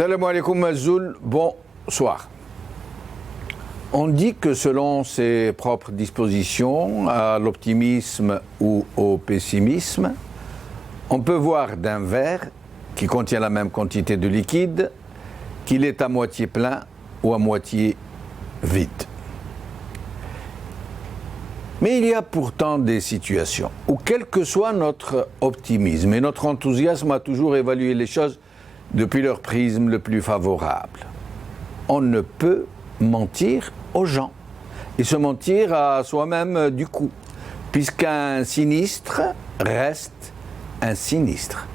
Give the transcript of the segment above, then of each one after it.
Salam alaikum Mazoul, bonsoir. On dit que selon ses propres dispositions, à l'optimisme ou au pessimisme, on peut voir d'un verre qui contient la même quantité de liquide qu'il est à moitié plein ou à moitié vide. Mais il y a pourtant des situations où, quel que soit notre optimisme et notre enthousiasme à toujours évaluer les choses depuis leur prisme le plus favorable, on ne peut mentir aux gens et se mentir à soi-même du coup, puisqu'un sinistre reste un sinistre.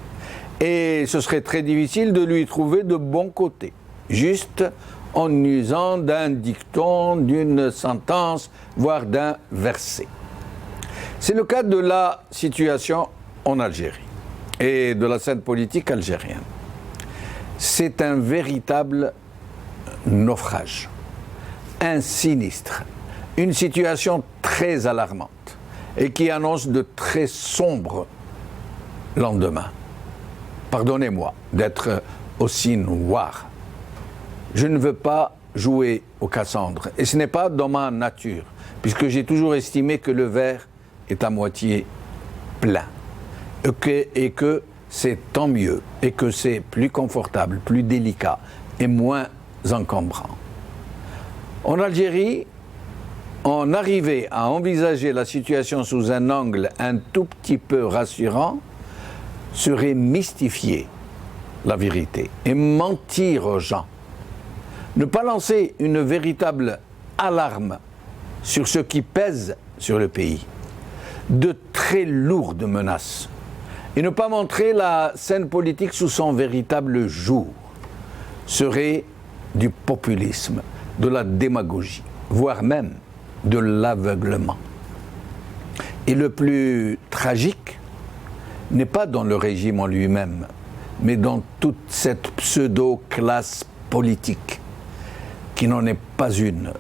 Et ce serait très difficile de lui trouver de bons côtés, juste en usant d'un dicton, d'une sentence, voire d'un verset. C'est le cas de la situation en Algérie et de la scène politique algérienne. C'est un véritable naufrage, un sinistre, une situation très alarmante et qui annonce de très sombres lendemains. Pardonnez-moi d'être aussi noir. Je ne veux pas jouer au Cassandre et ce n'est pas dans ma nature, puisque j'ai toujours estimé que le verre est à moitié plein et que c'est tant mieux et que c'est plus confortable, plus délicat et moins encombrant. En Algérie, on arrivait à envisager la situation sous un angle un tout petit peu rassurant serait mystifier la vérité et mentir aux gens. Ne pas lancer une véritable alarme sur ce qui pèse sur le pays, de très lourdes menaces, et ne pas montrer la scène politique sous son véritable jour, serait du populisme, de la démagogie, voire même de l'aveuglement. Et le plus tragique n'est pas dans le régime en lui-même, mais dans toute cette pseudo-classe politique, qui n'en est pas une,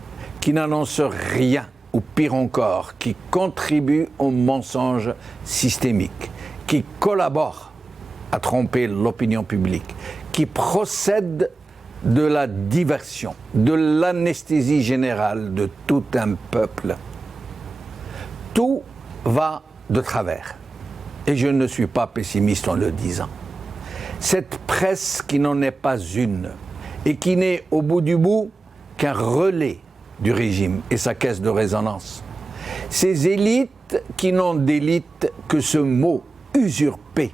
qui n'annonce rien, ou pire encore, qui contribue au mensonge systémique, qui collabore à tromper l'opinion publique, qui procède de la diversion, de l'anesthésie générale de tout un peuple. Tout va de travers. Et je ne suis pas pessimiste en le disant. Cette presse qui n'en est pas une, et qui n'est au bout du bout qu'un relais du régime et sa caisse de résonance. Ces élites qui n'ont d'élite que ce mot usurpé.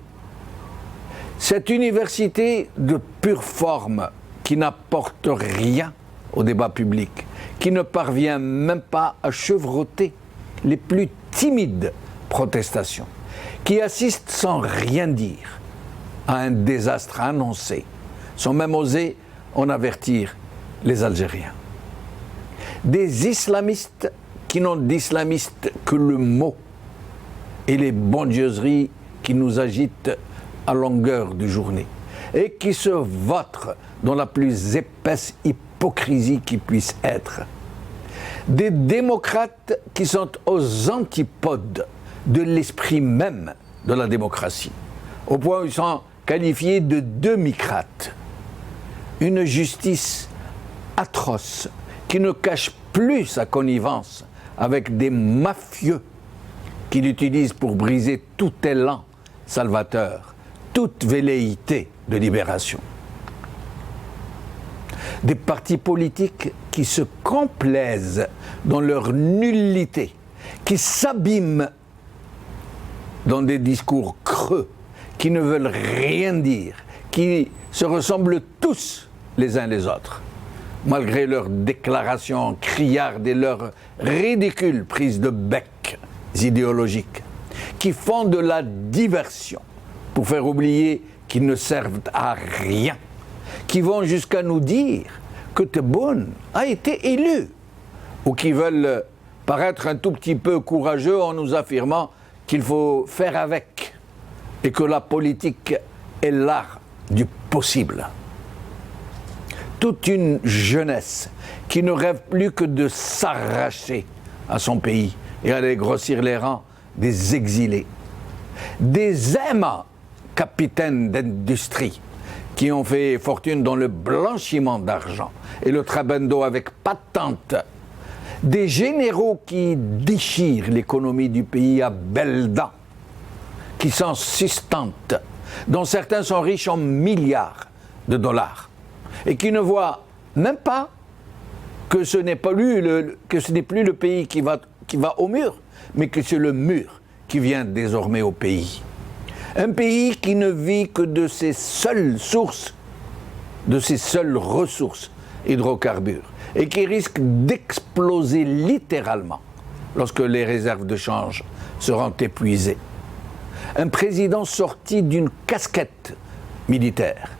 Cette université de pure forme qui n'apporte rien au débat public, qui ne parvient même pas à chevaucher les plus timides protestations, qui assiste sans rien dire à un désastre annoncé, sans même oser en avertir les Algériens. Des islamistes qui n'ont d'islamistes que le mot et les bondieuseries qui nous agitent à longueur de journée et qui se vautrent dans la plus épaisse hypocrisie qui puisse être. Des démocrates qui sont aux antipodes de l'esprit même de la démocratie, au point où ils sont qualifiés de demi-crates. Une justice atroce qui ne cache plus sa connivence avec des mafieux qui l'utilisent pour briser tout élan salvateur, toute velléité de libération. Des partis politiques qui se complaisent dans leur nullité, qui s'abîment dans des discours creux, qui ne veulent rien dire, qui se ressemblent tous les uns les autres, malgré leurs déclarations criardes et leurs ridicules prises de bec idéologiques, qui font de la diversion pour faire oublier qu'ils ne servent à rien, qui vont jusqu'à nous dire que Tebboune a été élu, ou qui veulent paraître un tout petit peu courageux en nous affirmant qu'il faut faire avec et que la politique est l'art du possible. Toute une jeunesse qui ne rêve plus que de s'arracher à son pays et aller grossir les rangs des exilés. Des aimants capitaines d'industrie qui ont fait fortune dans le blanchiment d'argent et le trabendo avec patente, des généraux qui déchirent l'économie du pays à belles dents, qui s'en sustentent, dont certains sont riches en milliards de dollars, et qui ne voient même pas que ce n'est plus le pays qui va au mur, mais que c'est le mur qui vient désormais au pays. Un pays qui ne vit que de ses seules sources, de ses seules ressources hydrocarbures, et qui risque d'exploser littéralement lorsque les réserves de change seront épuisées. Un président sorti d'une casquette militaire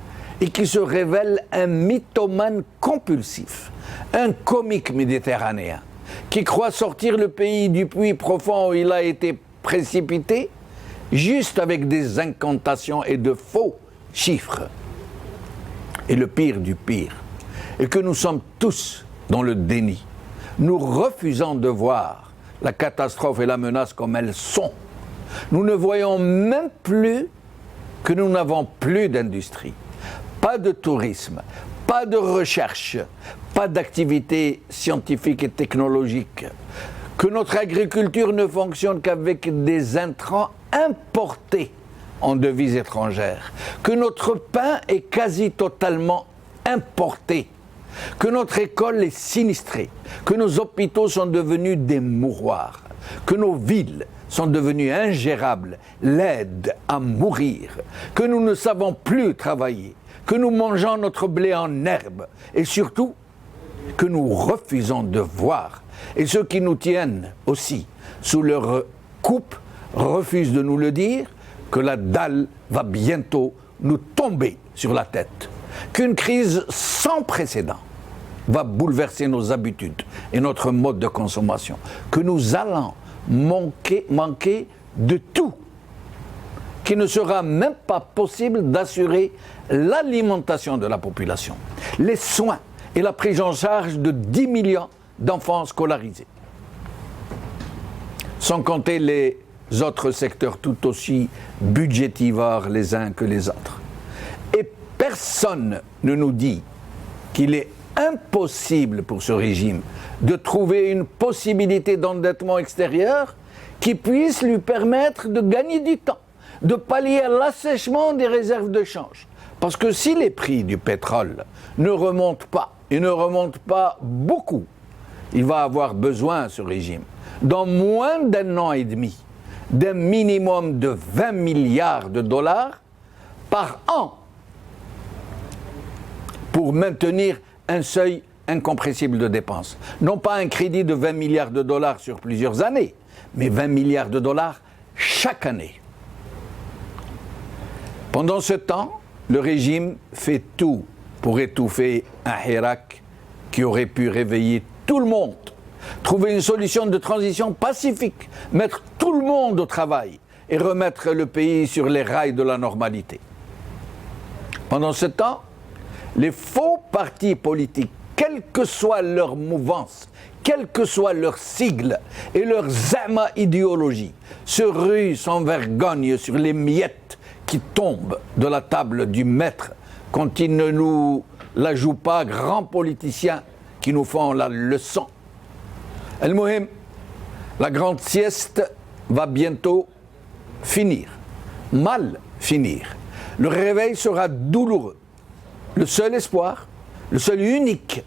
et qui se révèle un mythomane compulsif, un comique méditerranéen qui croit sortir le pays du puits profond où il a été précipité juste avec des incantations et de faux chiffres. Et le pire du pire est que nous sommes tous dans le déni. Nous refusons de voir la catastrophe et la menace comme elles sont. Nous ne voyons même plus que nous n'avons plus d'industrie, pas de tourisme, pas de recherche, pas d'activité scientifique et technologique, que notre agriculture ne fonctionne qu'avec des intrants importés en devises étrangères, que notre pain est quasi totalement importé, que notre école est sinistrée, que nos hôpitaux sont devenus des mouroirs, que nos villes sont devenues ingérables, laides à mourir, que nous ne savons plus travailler, que nous mangeons notre blé en herbe et surtout que nous refusons de voir. Et ceux qui nous tiennent aussi sous leur coupe refusent de nous le dire, que la dalle va bientôt nous tomber sur la tête, qu'une crise sans précédent va bouleverser nos habitudes et notre mode de consommation, que nous allons manquer de tout, qu'il ne sera même pas possible d'assurer l'alimentation de la population, les soins et la prise en charge de 10 millions d'enfants scolarisés. Sans compter les autres secteurs tout aussi budgétivores les uns que les autres. Et personne ne nous dit qu'il est impossible pour ce régime de trouver une possibilité d'endettement extérieur qui puisse lui permettre de gagner du temps, de pallier à l'assèchement des réserves de change. Parce que si les prix du pétrole ne remontent pas, et ne remontent pas beaucoup, il va avoir besoin, ce régime, dans moins d'un an et demi, d'un minimum de 20 milliards de dollars par an pour maintenir un seuil incompressible de dépenses. Non pas un crédit de 20 milliards de dollars sur plusieurs années, mais 20 milliards de dollars chaque année. Pendant ce temps, le régime fait tout pour étouffer un Hirak qui aurait pu réveiller tout le monde, trouver une solution de transition pacifique, mettre tout le monde au travail et remettre le pays sur les rails de la normalité. Pendant ce temps, les faux partis politiques, quelle que soit leur mouvance, quelle que soit leur sigle et leur zama idéologie, se ruent sans vergogne sur les miettes qui tombent de la table du maître quand ils ne nous la jouent pas grands politiciens qui nous font la leçon. Al-Muhim, la grande sieste va bientôt finir, mal finir. Le réveil sera douloureux. Le seul espoir, le seul unique,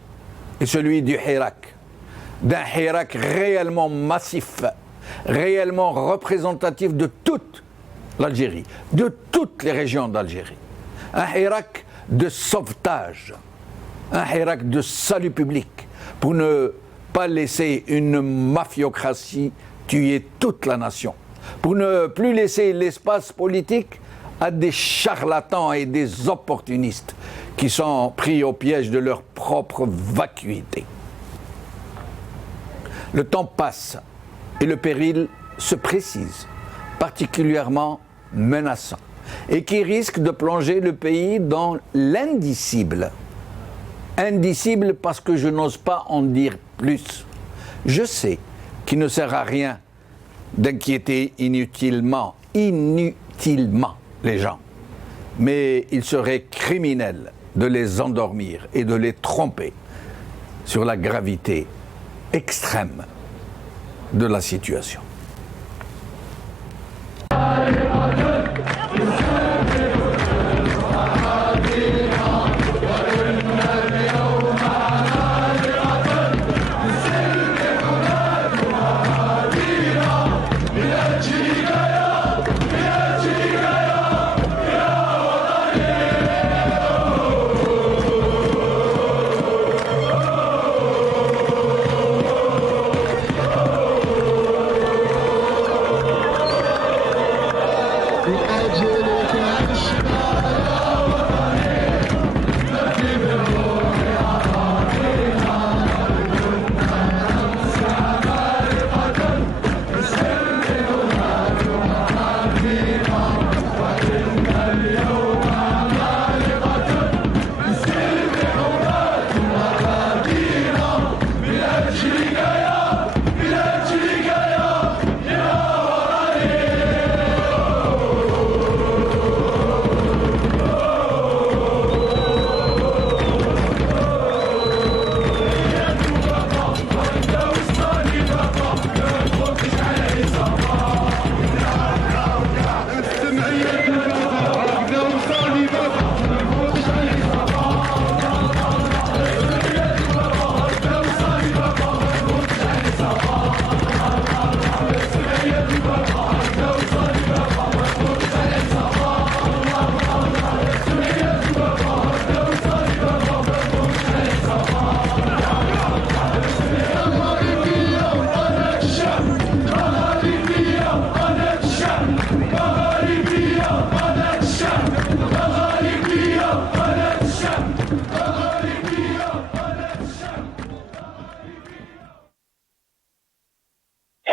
est celui du Hirak. D'un Hirak réellement massif, réellement représentatif de toute l'Algérie, de toutes les régions d'Algérie. Un Hirak de sauvetage, un Hirak de salut public, pour ne pas laisser une mafiocratie tuer toute la nation, pour ne plus laisser l'espace politique à des charlatans et des opportunistes qui sont pris au piège de leur propre vacuité. Le temps passe et le péril se précise, particulièrement menaçant, et qui risque de plonger le pays dans l'indicible. Indicible parce que je n'ose pas en dire plus. Je sais qu'il ne sert à rien d'inquiéter inutilement les gens. Mais il serait criminel de les endormir et de les tromper sur la gravité extrême de la situation.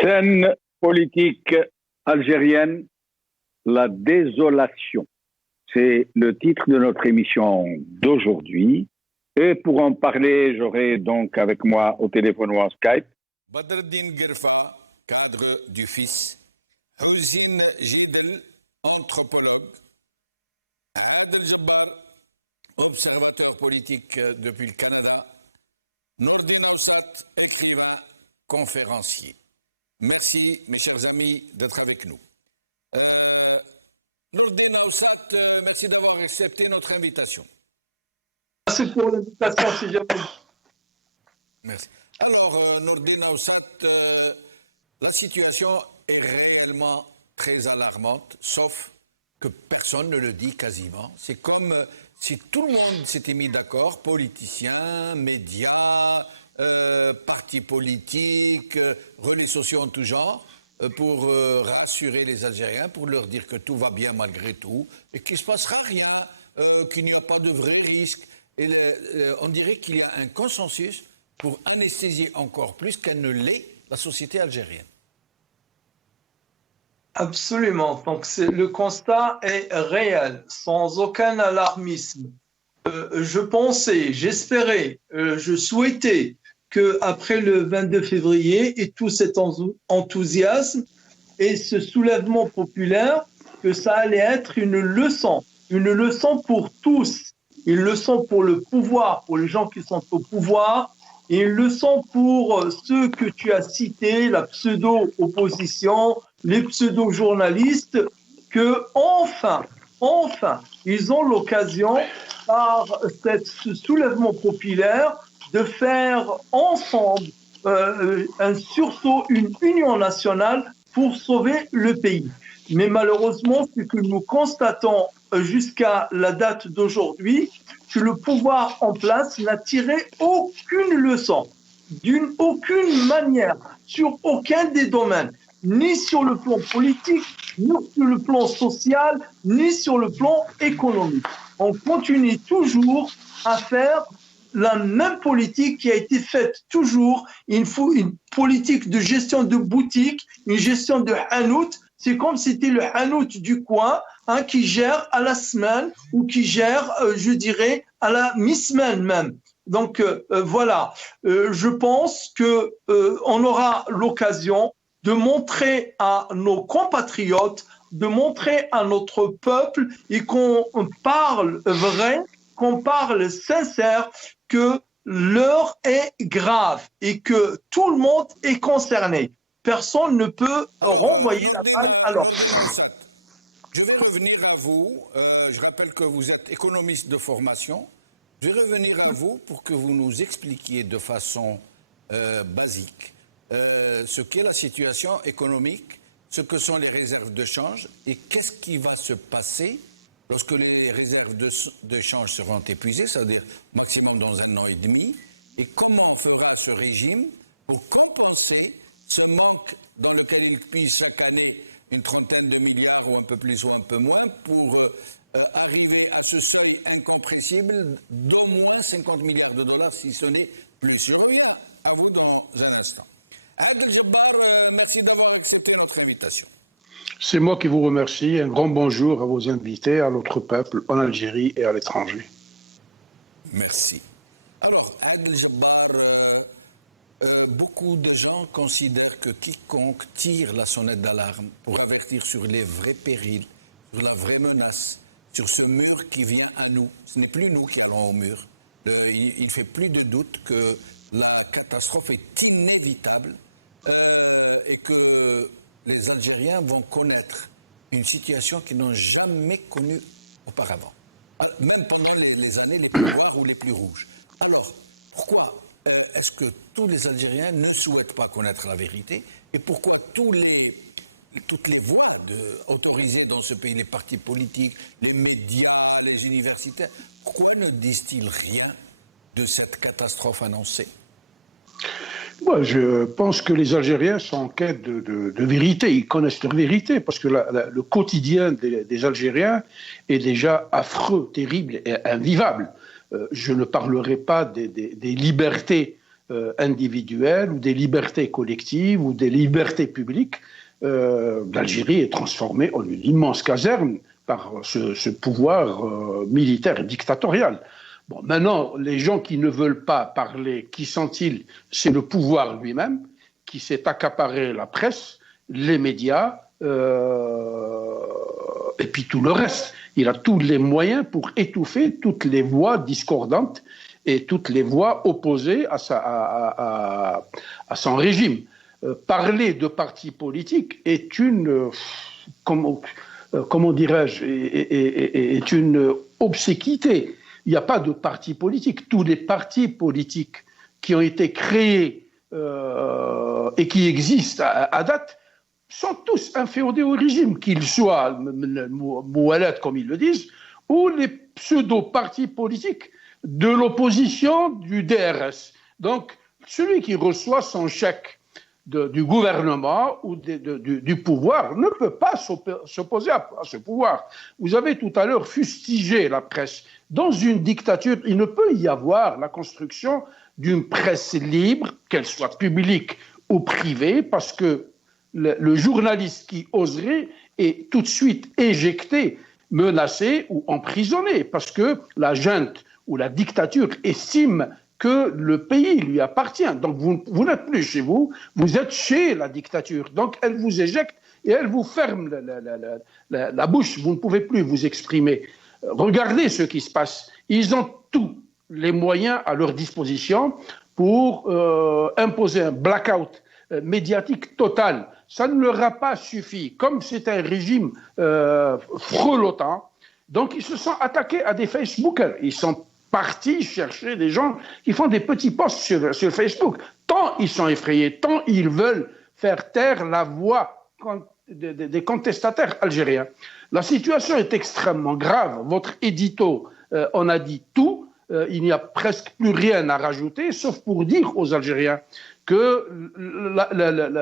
Scène politique algérienne, la désolation. C'est le titre de notre émission d'aujourd'hui. Et pour en parler, j'aurai donc avec moi au téléphone ou en Skype Badreddin Gerfa, cadre du FIS, Houssine Jidel, anthropologue, Adel Jabbar, observateur politique depuis le Canada, Nordin Aoussat, écrivain, conférencier. Merci, mes chers amis, d'être avec nous. Nordin Aoussat, merci d'avoir accepté notre invitation. Merci pour l'invitation, si jamais. Merci. Alors, Nordin Aoussat, la situation est réellement très alarmante, sauf que personne ne le dit quasiment. C'est comme si tout le monde s'était mis d'accord, politiciens, médias, partis politiques, relais sociaux en tout genre, pour rassurer les Algériens, pour leur dire que tout va bien malgré tout, et qu'il ne se passera rien, qu'il n'y a pas de vrai risque. Et on dirait qu'il y a un consensus pour anesthésier encore plus qu'elle ne l'est la société algérienne. Absolument. Donc, le constat est réel, sans aucun alarmisme. Je pensais, j'espérais, je souhaitais qu'après le 22 février et tout cet enthousiasme et ce soulèvement populaire, que ça allait être une leçon pour tous, une leçon pour le pouvoir, pour les gens qui sont au pouvoir, et une leçon pour ceux que tu as cités, la pseudo-opposition, les pseudo-journalistes, que enfin, ils ont l'occasion, par ce soulèvement populaire, de faire ensemble un sursaut, une union nationale pour sauver le pays. Mais malheureusement, ce que nous constatons jusqu'à la date d'aujourd'hui, que le pouvoir en place n'a tiré aucune leçon, d'une aucune manière, sur aucun des domaines, ni sur le plan politique, ni sur le plan social, ni sur le plan économique. On continue toujours à faire la même politique qui a été faite toujours. Il faut une politique de gestion de boutique, une gestion de hanout. C'est comme si c'était le hanout du coin, qui gère à la semaine ou qui gère, je dirais, à la mi-semaine même. Donc voilà, je pense qu'on aura l'occasion de montrer à nos compatriotes, de montrer à notre peuple et qu'on parle vrai, qu'on parle sincère, que l'heure est grave et que tout le monde est concerné. Personne ne peut renvoyer la balle. Nordina Oussat, je vais revenir à vous. Je rappelle que vous êtes économiste de formation. Je vais revenir à vous pour que vous nous expliquiez de façon basique ce qu'est la situation économique, ce que sont les réserves de change et qu'est-ce qui va se passer lorsque les réserves de change seront épuisées, c'est-à-dire maximum dans 1 an et demi, et comment fera ce régime pour compenser ce manque dans lequel il puise chaque année une trentaine de milliards ou un peu plus ou un peu moins pour arriver à ce seuil incompressible d'au moins 50 milliards de dollars, si ce n'est plus. Je reviens à vous dans un instant. Adel Jabbar, merci d'avoir accepté notre invitation. C'est moi qui vous remercie. Un grand bonjour à vos invités, à notre peuple en Algérie et à l'étranger. Merci. Alors, Adel Jabbar, beaucoup de gens considèrent que quiconque tire la sonnette d'alarme pour avertir sur les vrais périls, sur la vraie menace, sur ce mur qui vient à nous, ce n'est plus nous qui allons au mur. Il ne fait plus de doute que la catastrophe est inévitable et que les Algériens vont connaître une situation qu'ils n'ont jamais connue auparavant, même pendant les années les plus noires ou les plus rouges. Alors, pourquoi est-ce que tous les Algériens ne souhaitent pas connaître la vérité et pourquoi toutes les voix autorisées dans ce pays, les partis politiques, les médias, les universitaires, pourquoi ne disent-ils rien de cette catastrophe annoncée? Moi, je pense que les Algériens sont en quête de vérité. Ils connaissent leur vérité parce que le quotidien des Algériens est déjà affreux, terrible et invivable. Je ne parlerai pas des libertés individuelles ou des libertés collectives ou des libertés publiques. L'Algérie est transformée en une immense caserne par ce pouvoir militaire dictatorial. Bon, maintenant, les gens qui ne veulent pas parler, qui sont-ils? C'est le pouvoir lui-même qui s'est accaparé la presse, les médias et puis tout le reste. Il a tous les moyens pour étouffer toutes les voix discordantes et toutes les voix opposées à son régime. Parler de partis politiques est une, comment dirais-je, est une obséquité. Il n'y a pas de parti politique. Tous les partis politiques qui ont été créés et qui existent à date sont tous inféodés au régime, qu'ils soient moualad, comme ils le disent, ou les pseudo-partis politiques de l'opposition du DRS. Donc, celui qui reçoit son chèque du gouvernement ou du pouvoir ne peut pas s'opposer à ce pouvoir. Vous avez tout à l'heure fustigé la presse. Dans une dictature, il ne peut y avoir la construction d'une presse libre, qu'elle soit publique ou privée, parce que le journaliste qui oserait est tout de suite éjecté, menacé ou emprisonné, parce que la junte ou la dictature estime que le pays lui appartient. Donc vous n'êtes plus chez vous, vous êtes chez la dictature. Donc elle vous éjecte et elle vous ferme la bouche. Vous ne pouvez plus vous exprimer. Regardez ce qui se passe. Ils ont tous les moyens à leur disposition pour imposer un blackout médiatique total. Ça ne leur a pas suffi. Comme c'est un régime frelottant, donc ils se sont attaqués à des Facebookers. Ils sont partis chercher des gens qui font des petits posts sur Facebook. Tant ils sont effrayés, tant ils veulent faire taire la voix des contestataires algériens. La situation est extrêmement grave. Votre édito en a dit tout. Il n'y a presque plus rien à rajouter, sauf pour dire aux Algériens que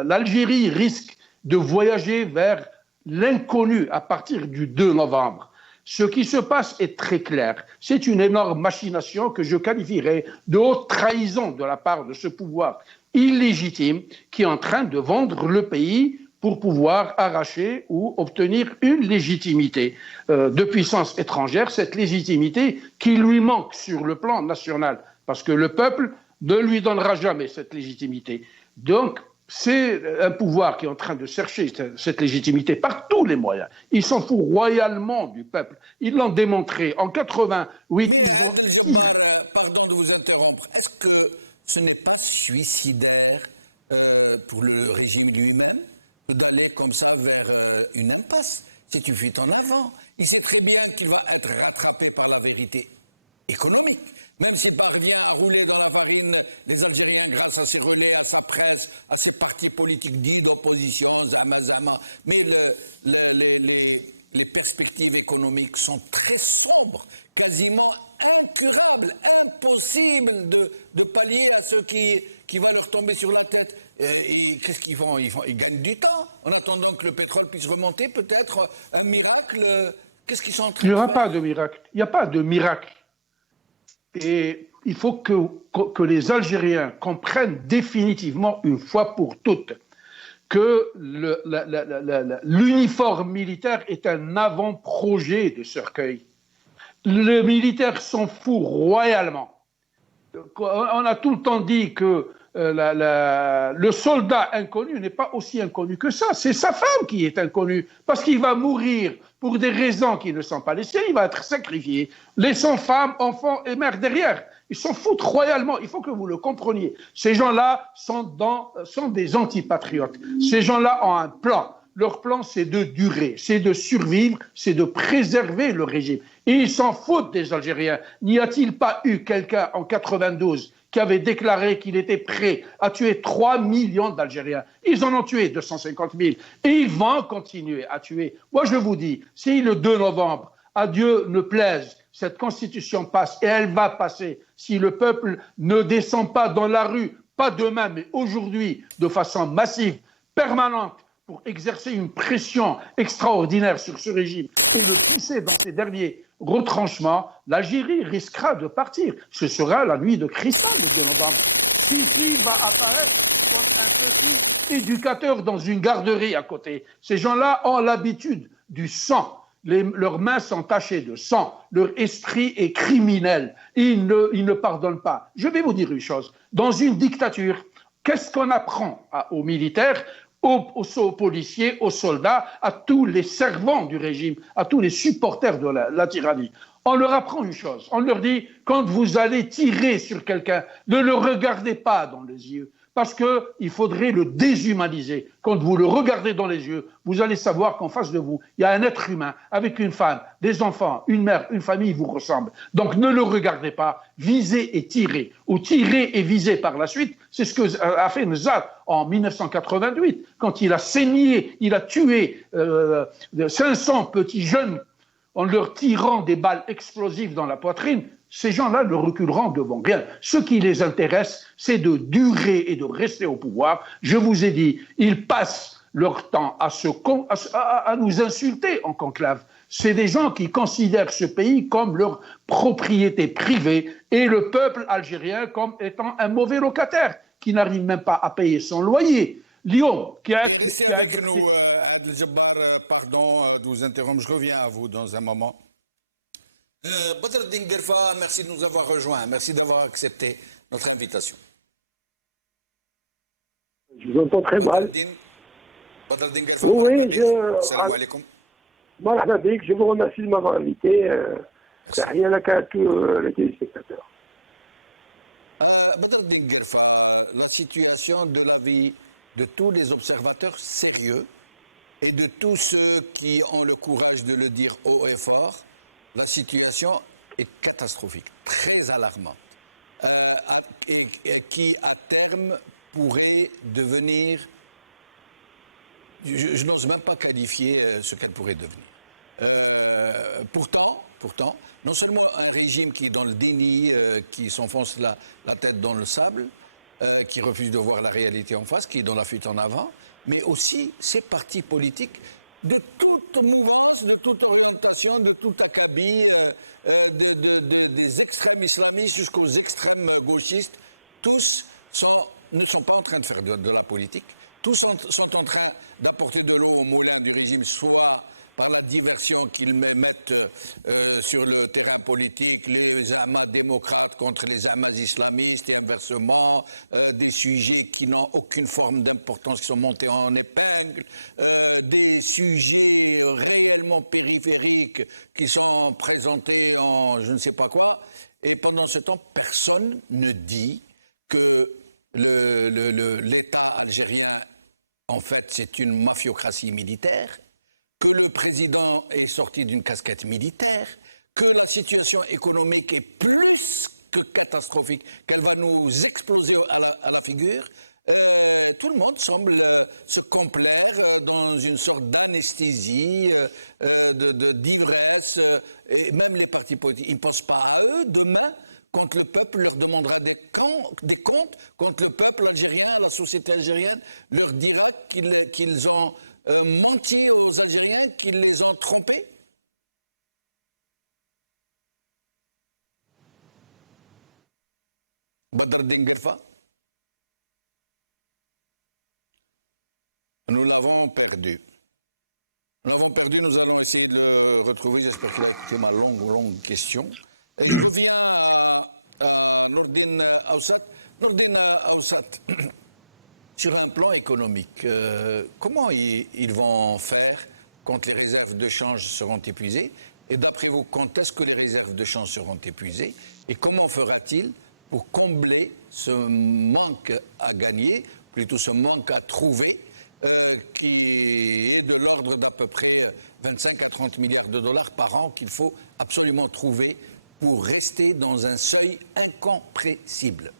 l'Algérie risque de voyager vers l'inconnu à partir du 2 novembre. Ce qui se passe est très clair. C'est une énorme machination que je qualifierais de haute trahison de la part de ce pouvoir illégitime qui est en train de vendre le pays pour pouvoir arracher ou obtenir une légitimité de puissance étrangère, cette légitimité qui lui manque sur le plan national, parce que le peuple ne lui donnera jamais cette légitimité. Donc, c'est un pouvoir qui est en train de chercher cette légitimité par tous les moyens. Il s'en fout royalement du peuple. Ils l'ont démontré en 88. Mais Adel Jabbar, pardon de vous interrompre, est-ce que ce n'est pas suicidaire pour le régime lui-même que d'aller comme ça vers une impasse? C'est une fuite en avant. Il sait très bien qu'il va être rattrapé par la vérité économique. Même s'il parvient à rouler dans la farine les Algériens grâce à ses relais, à sa presse, à ses partis politiques dits d'opposition, Zama. Mais les perspectives économiques sont très sombres, quasiment incurables, impossible de pallier à ceux qui va leur tomber sur la tête. Et qu'est-ce qu'ils font? Ils gagnent du temps en attendant que le pétrole puisse remonter, peut-être un miracle. Qu'est-ce qu'ils sont en train de faire? Il n'y aura pas de miracle. Il n'y a pas de miracle. Et il faut que les Algériens comprennent définitivement, une fois pour toutes, que l'uniforme militaire est un avant-projet de Cercueil. Le militaire s'en fout royalement. On a tout le temps dit que le soldat inconnu n'est pas aussi inconnu que ça. C'est sa femme qui est inconnue, parce qu'il va mourir pour des raisons qui ne sont pas les siennes, il va être sacrifié, laissant femme, enfants et mère derrière. Ils s'en foutent royalement, il faut que vous le compreniez. Ces gens-là sont des antipatriotes. Ces gens-là ont un plan. Leur plan, c'est de durer, c'est de survivre, c'est de préserver le régime. Et ils s'en foutent des Algériens. N'y a-t-il pas eu quelqu'un en 92 qui avait déclaré qu'il était prêt à tuer 3 millions d'Algériens? Ils en ont tué 250 000 et ils vont continuer à tuer. Moi, je vous dis, si le 2 novembre, à Dieu ne plaise, cette constitution passe, et elle va passer, si le peuple ne descend pas dans la rue, pas demain, mais aujourd'hui, de façon massive, permanente, pour exercer une pression extraordinaire sur ce régime et le pousser dans ses derniers retranchements, l'Algérie risquera de partir. Ce sera la nuit de cristal. Qui va apparaître éducateur dans une garderie à côté? Ces gens-là ont l'habitude du sang. Leurs mains sont tachées de sang. Leur esprit est criminel. Ils ne pardonnent pas. Je vais vous dire une chose. Dans une dictature, qu'est-ce qu'on apprend aux militaires, aux policiers, aux soldats, à tous les servants du régime, à tous les supporters de la tyrannie? On leur apprend une chose. On leur dit, quand vous allez tirer sur quelqu'un, ne le regardez pas dans les yeux, parce qu'il faudrait le déshumaniser. Quand vous le regardez dans les yeux, vous allez savoir qu'en face de vous, il y a un être humain avec une femme, des enfants, une mère, une famille vous ressemble. Donc ne le regardez pas, visez et tirez. Ou tirez et visez par la suite. C'est ce qu'a fait Nzat en 1988, quand il a saigné, il a tué 500 petits jeunes en leur tirant des balles explosives dans la poitrine. Ces gens-là ne reculeront devant rien. Ce qui les intéresse, c'est de durer et de rester au pouvoir. Je vous ai dit, ils passent leur temps à nous insulter en conclave. C'est des gens qui considèrent ce pays comme leur propriété privée et le peuple algérien comme étant un mauvais locataire qui n'arrive même pas à payer son loyer. Lyon, et restez avec nous, Adel Jabbar, pardon de vous interrompre, je reviens à vous dans un moment. Badreddine Guerfa, merci de nous avoir rejoints, merci d'avoir accepté notre invitation. Je vous entends très mal. Badreddine Guerfa, marhaba bik. Salam alaikum. Marhaba bik, je vous remercie de m'avoir invité. Tahia lak à tous les téléspectateurs. Badreddine Guerfa, la situation de la vie de tous les observateurs sérieux et de tous ceux qui ont le courage de le dire haut et fort, la situation est catastrophique, très alarmante, et qui à terme pourrait devenir, je n'ose même pas qualifier ce qu'elle pourrait devenir. Pourtant, non seulement un régime qui est dans le déni, qui s'enfonce la tête dans le sable, qui refuse de voir la réalité en face, qui est dans la fuite en avant, mais aussi ces partis politiques de toute mouvance, de toute orientation, de tout acabit, des extrêmes islamistes jusqu'aux extrêmes gauchistes, tous ne sont pas en train de faire de la politique, tous sont en train d'apporter de l'eau au moulin du régime, soit par la diversion qu'ils mettent sur le terrain politique, les amas démocrates contre les amas islamistes et inversement, des sujets qui n'ont aucune forme d'importance, qui sont montés en épingle, des sujets réellement périphériques qui sont présentés en je ne sais pas quoi. Et pendant ce temps, personne ne dit que l'État algérien, en fait, c'est une mafiocratie militaire, que le président est sorti d'une casquette militaire, que la situation économique est plus que catastrophique, qu'elle va nous exploser à la figure. Tout le monde semble se complaire dans une sorte d'anesthésie, d'ivresse, et même les partis politiques. Ils ne pensent pas à eux. Demain, quand le peuple leur demandera des comptes, quand le peuple algérien, la société algérienne, leur dira qu'ils ont menti aux Algériens, qu'ils les ont trompés. Badr Dingerfa. Nous l'avons perdu. Nous allons essayer de le retrouver. J'espère qu'il a écouté ma longue question. Et je reviens à Nordine Aoussat. Nordine Aoussat, sur un plan économique, comment ils vont faire quand les réserves de change seront épuisées? Et d'après vous, quand est-ce que les réserves de change seront épuisées? Et comment fera-t-il pour combler ce manque à gagner, plutôt ce manque à trouver, qui est de l'ordre d'à peu près 25 à 30 milliards de dollars par an qu'il faut absolument trouver pour rester dans un seuil incompressible.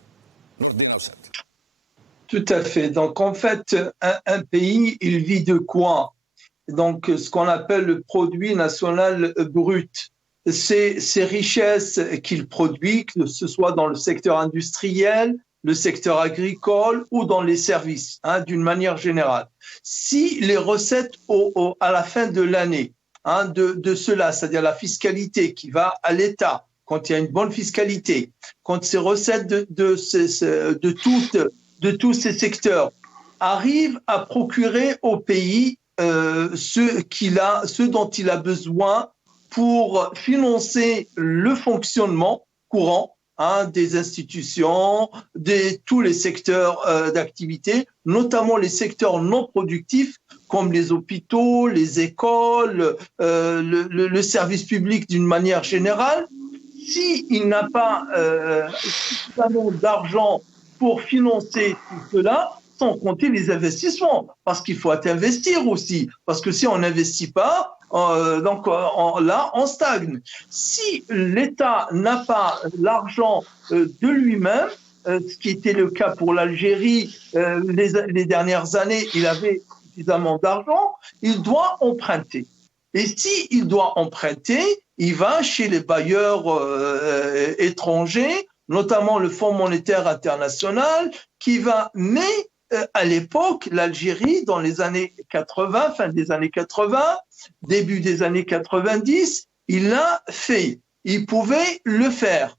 Nordine Aoussat. Tout à fait. Donc, en fait, un pays, il vit de quoi? Donc, ce qu'on appelle le produit national brut. Ces richesses qu'il produit, que ce soit dans le secteur industriel, le secteur agricole ou dans les services, d'une manière générale. Si les recettes à la fin de l'année de cela, c'est-à-dire la fiscalité qui va à l'État, quand il y a une bonne fiscalité, quand ces recettes de tous ces secteurs arrivent à procurer au pays ce dont il a besoin pour financer le fonctionnement courant des institutions, tous les secteurs d'activité, notamment les secteurs non productifs comme les hôpitaux, les écoles, le service public d'une manière générale. S'il n'a pas suffisamment d'argent pour financer tout cela, sans compter les investissements, parce qu'il faut investir aussi, parce que si on n'investit pas, là, on stagne. Si l'État n'a pas l'argent de lui-même, ce qui était le cas pour l'Algérie les dernières années, il avait suffisamment d'argent, il doit emprunter. Et s'il doit emprunter, il va chez les bailleurs étrangers, notamment le Fonds monétaire international, mais à l'époque, l'Algérie, dans les années 80, fin des années 80, début des années 90, il l'a fait. Il pouvait le faire.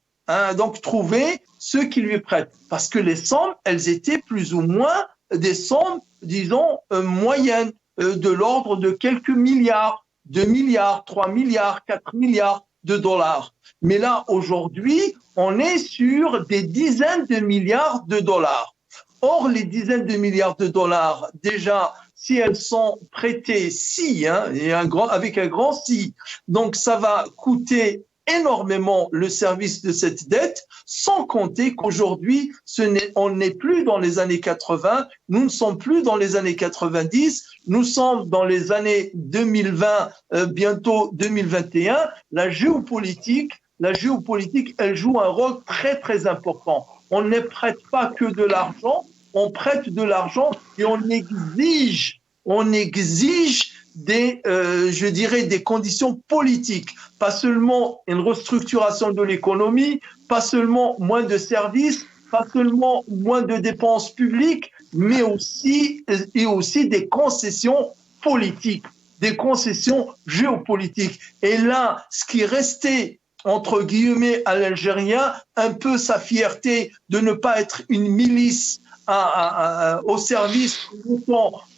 Donc, trouver ceux qui lui prêtent. Parce que les sommes, elles étaient plus ou moins des sommes, disons, moyennes, de l'ordre de quelques milliards, 2 milliards, 3 milliards, 4 milliards de dollars. Mais là, aujourd'hui, on est sur des dizaines de milliards de dollars. Or, les dizaines de milliards de dollars, déjà, si elles sont prêtées, avec un grand si, donc ça va coûter énormément le service de cette dette, sans compter qu'aujourd'hui, on n'est plus dans les années 80, nous ne sommes plus dans les années 90, nous sommes dans les années 2020, bientôt 2021. La géopolitique, elle joue un rôle très, très important. On ne prête pas que de l'argent, on prête de l'argent et on exige des conditions politiques, pas seulement une restructuration de l'économie, pas seulement moins de services, pas seulement moins de dépenses publiques, mais aussi des concessions politiques, des concessions géopolitiques. Et là, ce qui restait entre guillemets à l'Algérien, un peu sa fierté de ne pas être une milice au service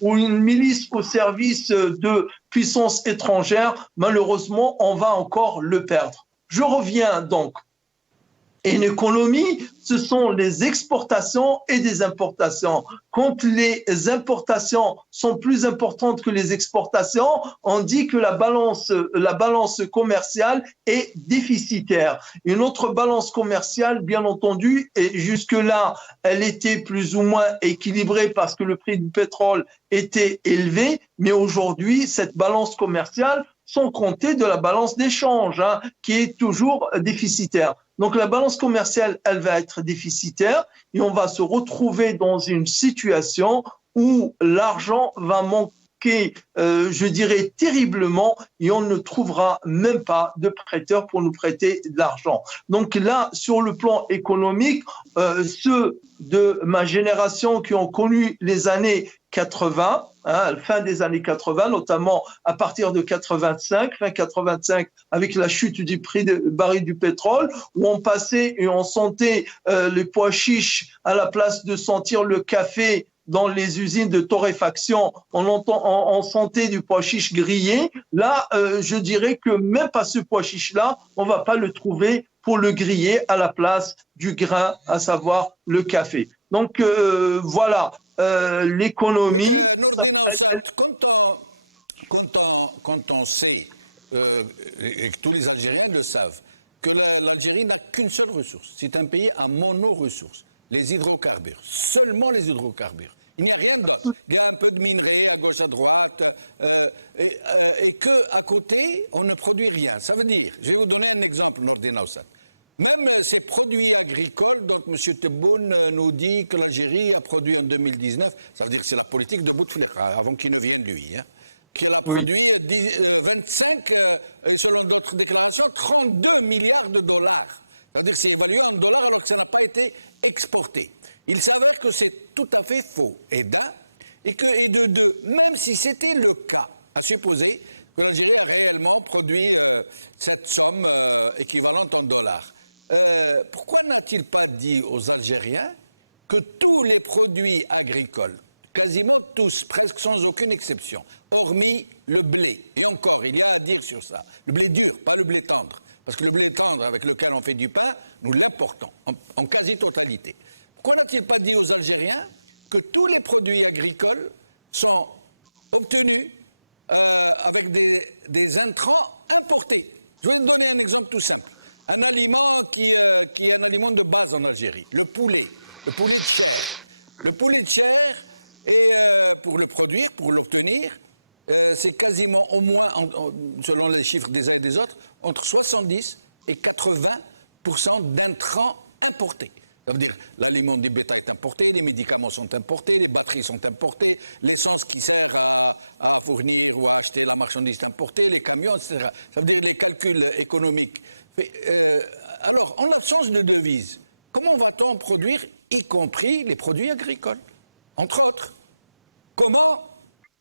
ou une milice au service de puissances étrangères, malheureusement, on va encore le perdre. Je reviens donc. Et une économie, ce sont les exportations et des importations. Quand les importations sont plus importantes que les exportations, on dit que la balance commerciale est déficitaire. Une autre balance commerciale, bien entendu, et jusque-là, elle était plus ou moins équilibrée parce que le prix du pétrole était élevé, mais aujourd'hui, cette balance commerciale, sans compter de la balance d'échange, qui est toujours déficitaire. Donc la balance commerciale, elle va être déficitaire et on va se retrouver dans une situation où l'argent va manquer, je dirais, terriblement et on ne trouvera même pas de prêteurs pour nous prêter de l'argent. Donc là, sur le plan économique, ceux de ma génération qui ont connu les années 80, fin des années 80, notamment à partir de 85, fin 85, avec la chute du prix du baril du pétrole, où on passait et on sentait les pois chiches à la place de sentir le café dans les usines de torréfaction, on sentait du pois chiche grillé. Là, je dirais que même pas ce pois chiche-là, on va pas le trouver pour le griller à la place du grain, à savoir le café. Donc voilà. L'économie. Mais Nourdine Aoussat, quand on sait, et que tous les Algériens le savent, que l'Algérie n'a qu'une seule ressource, c'est un pays à mono-ressources, les hydrocarbures, seulement les hydrocarbures. Il n'y a rien d'autre. Il y a un peu de minerais à gauche, à droite, et qu'à côté, on ne produit rien. Ça veut dire, je vais vous donner un exemple, Nourdine Aoussat. Même ces produits agricoles dont M. Tebboune nous dit que l'Algérie a produit en 2019, ça veut dire que c'est la politique de Bouteflika, avant qu'il ne vienne lui, qu'elle a produit 25, et selon d'autres déclarations, 32 milliards de dollars. Ça veut dire que c'est évalué en dollars alors que ça n'a pas été exporté. Il s'avère que c'est tout à fait faux. Et d'un, et de deux, même si c'était le cas, à supposer que l'Algérie a réellement produit cette somme équivalente en dollars. Pourquoi n'a-t-il pas dit aux Algériens que tous les produits agricoles, quasiment tous, presque sans aucune exception, hormis le blé, et encore, il y a à dire sur ça, le blé dur, pas le blé tendre, parce que le blé tendre avec lequel on fait du pain, nous l'importons en quasi-totalité. Pourquoi n'a-t-il pas dit aux Algériens que tous les produits agricoles sont obtenus avec des intrants importés? Je vais vous donner un exemple tout simple. Un aliment qui est un aliment de base en Algérie, le poulet de chair. Le poulet de chair, pour le produire, pour l'obtenir, c'est quasiment au moins, selon les chiffres des uns et des autres, entre 70 et 80% d'intrants importés. Ça veut dire l'aliment du bétail est importé, les médicaments sont importés, les batteries sont importées, l'essence qui sert à fournir ou à acheter la marchandise est importée, les camions, etc. Ça veut dire les calculs économiques. Alors, en l'absence de devises, comment va-t-on produire, y compris les produits agricoles, entre autres? Comment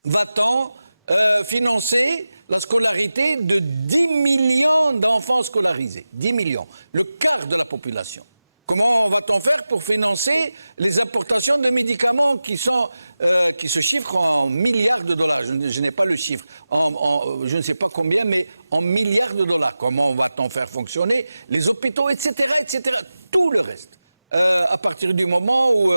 va-t-on financer la scolarité de 10 millions d'enfants scolarisés? 10 millions, le quart de la population. Comment va-t-on faire pour financer les importations de médicaments qui se chiffrent en milliards de dollars? Je n'ai pas le chiffre, je ne sais pas combien, mais en milliards de dollars. Comment va-t-on faire fonctionner les hôpitaux, etc., etc., tout le reste. À partir du moment où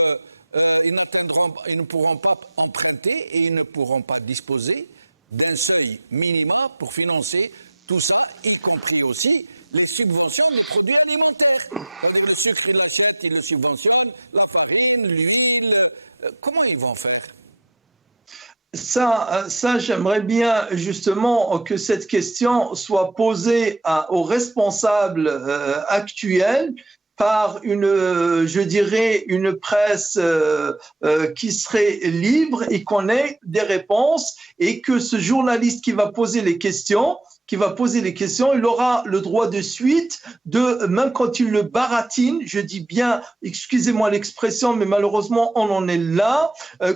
ils ne pourront pas emprunter et ils ne pourront pas disposer d'un seuil minima pour financer tout ça, y compris aussi les subventions des produits alimentaires. C'est-à-dire le sucre, ils l'achètent, ils le subventionnent, la farine, l'huile. Comment ils vont faire? Ça, j'aimerais bien justement que cette question soit posée aux responsables actuels par je dirais, une presse qui serait libre et qu'on ait des réponses et que ce journaliste qui va poser les questions, il aura le droit de suite même quand il le baratine, je dis bien, excusez-moi l'expression, mais malheureusement, on en est là,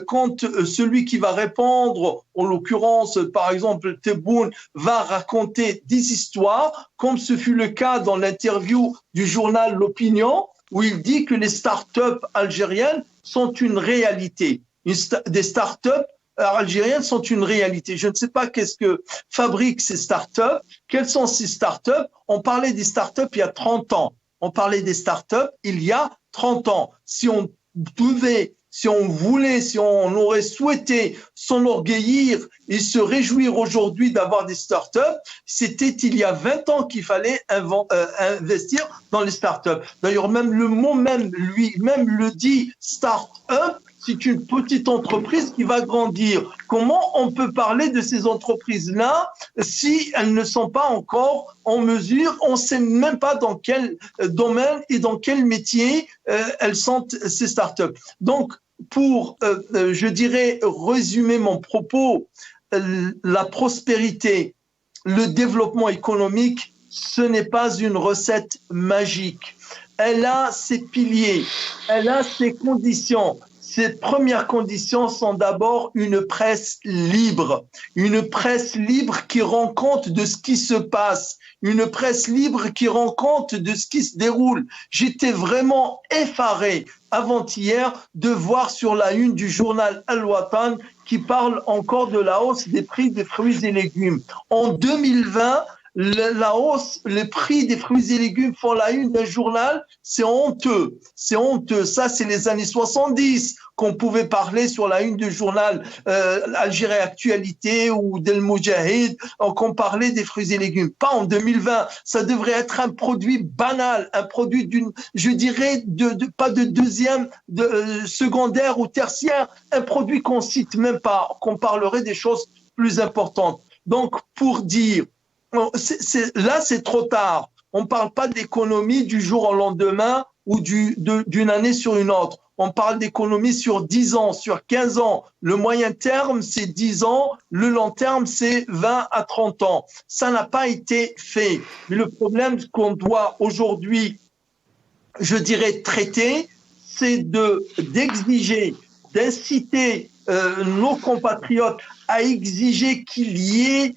quand celui qui va répondre, en l'occurrence, par exemple, Tebboune, va raconter des histoires, comme ce fut le cas dans l'interview du journal L'Opinion, où il dit que les start-up algériennes sont une réalité. Des start-up algériennes sont une réalité. Je ne sais pas qu'est-ce que fabriquent ces start-up. Quelles sont ces start-up? On parlait des start-up il y a 30 ans. On parlait des start-up il y a 30 ans. Si on pouvait, si on voulait, si on aurait souhaité s'enorgueillir et se réjouir aujourd'hui d'avoir des start-up, c'était il y a 20 ans qu'il fallait investir dans les start-up. D'ailleurs, même le mot même lui-même le dit, start-up, c'est une petite entreprise qui va grandir. Comment on peut parler de ces entreprises-là si elles ne sont pas encore en mesure, on ne sait même pas dans quel domaine et dans quel métier elles sont, ces startups. Donc, pour, je dirais, résumer mon propos, la prospérité, le développement économique, ce n'est pas une recette magique. Elle a ses piliers, elle a ses conditions. Ces premières conditions sont d'abord une presse libre qui rend compte de ce qui se passe, une presse libre qui rend compte de ce qui se déroule. J'étais vraiment effaré avant-hier de voir sur la une du journal Al-Watan qui parle encore de la hausse des prix des fruits et légumes. En 2020, la hausse, les prix des fruits et légumes font la une d'un journal, c'est honteux. C'est honteux. Ça, c'est les années 70 qu'on pouvait parler sur la une du journal Algérie Actualité ou Del Moujahid, qu'on parlait des fruits et légumes. Pas en 2020. Ça devrait être un produit banal, un produit d'une, je dirais, pas de deuxième, secondaire ou tertiaire, un produit qu'on cite même pas, qu'on parlerait des choses plus importantes. Donc, pour dire, là, c'est trop tard. On ne parle pas d'économie du jour au lendemain ou d'une année sur une autre. On parle d'économie sur 10 ans, sur 15 ans. Le moyen terme, c'est 10 ans. Le long terme, c'est 20 à 30 ans. Ça n'a pas été fait. Mais le problème qu'on doit aujourd'hui, je dirais, traiter, c'est d'exiger, d'inciter nos compatriotes à exiger qu'il y ait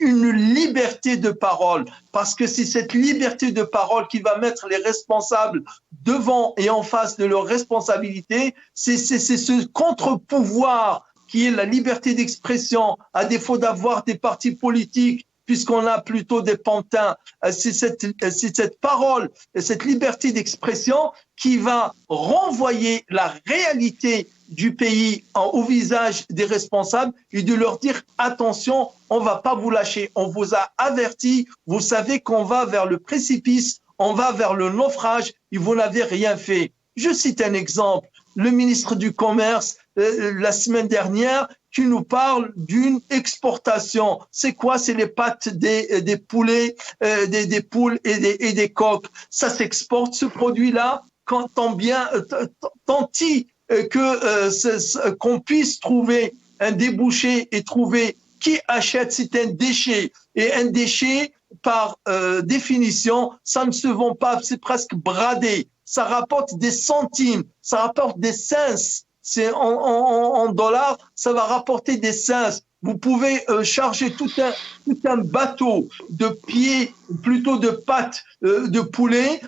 une liberté de parole, parce que c'est cette liberté de parole qui va mettre les responsables devant et en face de leurs responsabilités. C'est ce contre-pouvoir qui est la liberté d'expression, à défaut d'avoir des partis politiques, puisqu'on a plutôt des pantins. C'est cette parole, cette liberté d'expression qui va renvoyer la réalité du pays au visage des responsables et de leur dire attention, on ne va pas vous lâcher, on vous a averti, vous savez qu'on va vers le précipice, on va vers le naufrage et vous n'avez rien fait. Je cite un exemple, le ministre du Commerce la semaine dernière qui nous parle d'une exportation. C'est quoi? C'est les pattes des poulets, des poules et des coqs. Ça s'exporte ce produit-là qu'on puisse trouver un débouché et trouver qui achète, c'est un déchet. Et un déchet, par définition, ça ne se vend pas, c'est presque bradé. Ça rapporte des centimes, ça rapporte des cents. C'est en dollars, ça va rapporter des cents. Vous pouvez charger tout un bateau de pieds, plutôt de pattes de poulet,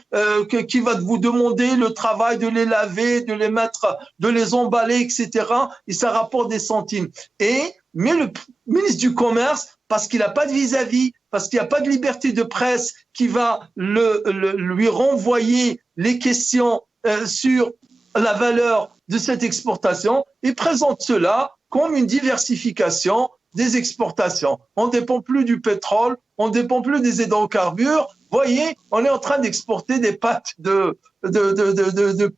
qui va vous demander le travail de les laver, de les mettre, de les emballer, etc. Et ça rapporte des centimes. Mais le ministre du Commerce, parce qu'il n'a pas de vis-à-vis, parce qu'il n'y a pas de liberté de presse qui va lui renvoyer les questions sur la valeur de cette exportation, il présente cela comme une diversification des exportations. On ne dépend plus du pétrole, on ne dépend plus des hydrocarbures. Voyez, on est en train d'exporter des pâtes de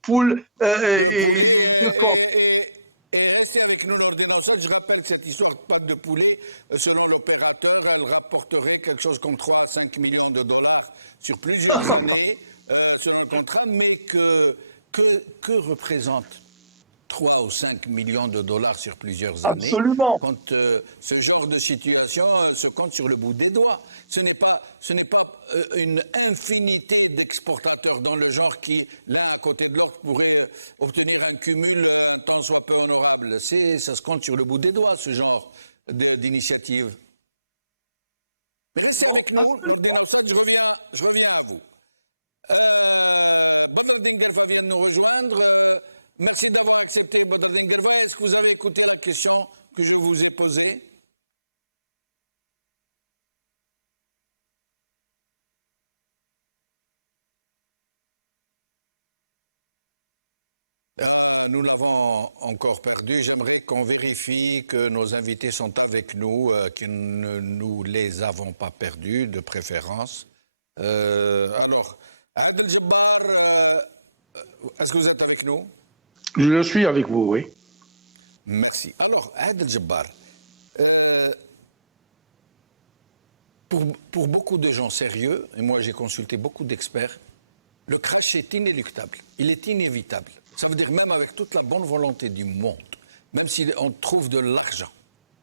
poules. De poulet et restez avec nous, Nordin Aoussad. Je rappelle que cette histoire de pâtes de poulet, selon l'opérateur, elle rapporterait quelque chose comme 3 à 5 millions de dollars sur plusieurs années, selon le contrat, mais que représente 3 ou 5 millions de dollars sur plusieurs années. Absolument. Quand ce genre de situation se compte sur le bout des doigts. Ce n'est pas une infinité d'exportateurs dans le genre qui, l'un à côté de l'autre, pourraient obtenir un cumul un tant soit peu honorable. Ça se compte sur le bout des doigts, ce genre d'initiative. Mais restez avec nous, Nordin Aoussad, je reviens à vous. Badr Dinguerfa vient de nous rejoindre. Merci d'avoir accepté, Badreddine Guerva. Est-ce que vous avez écouté la question que je vous ai posée? Nous l'avons encore perdu. J'aimerais qu'on vérifie que nos invités sont avec nous, que nous ne les avons pas perdus, de préférence. Alors, Adel Jabbar, est-ce que vous êtes avec nous? Je suis avec vous, oui. Merci. Alors, Adel Jabbar, pour beaucoup de gens sérieux, et moi j'ai consulté beaucoup d'experts, le crash est inéluctable, il est inévitable. Ça veut dire même avec toute la bonne volonté du monde, même si on trouve de l'argent,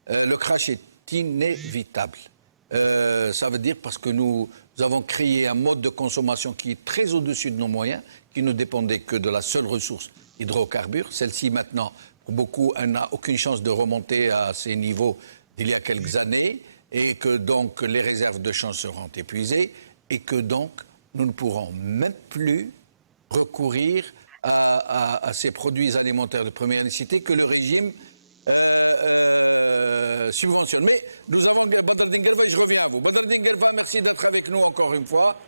le crash est inévitable. Ça veut dire parce que nous avons créé un mode de consommation qui est très au-dessus de nos moyens, qui ne dépendait que de la seule ressource hydrocarbures. Celle-ci maintenant, pour beaucoup, elle n'a aucune chance de remonter à ces niveaux d'il y a quelques années, et que donc les réserves de change seront épuisées, et que donc nous ne pourrons même plus recourir à ces produits alimentaires de première nécessité que le régime subventionne. Mais nous avons Badreddine Guerva et je reviens à vous. Badreddine Guerva, merci d'être avec nous encore une fois.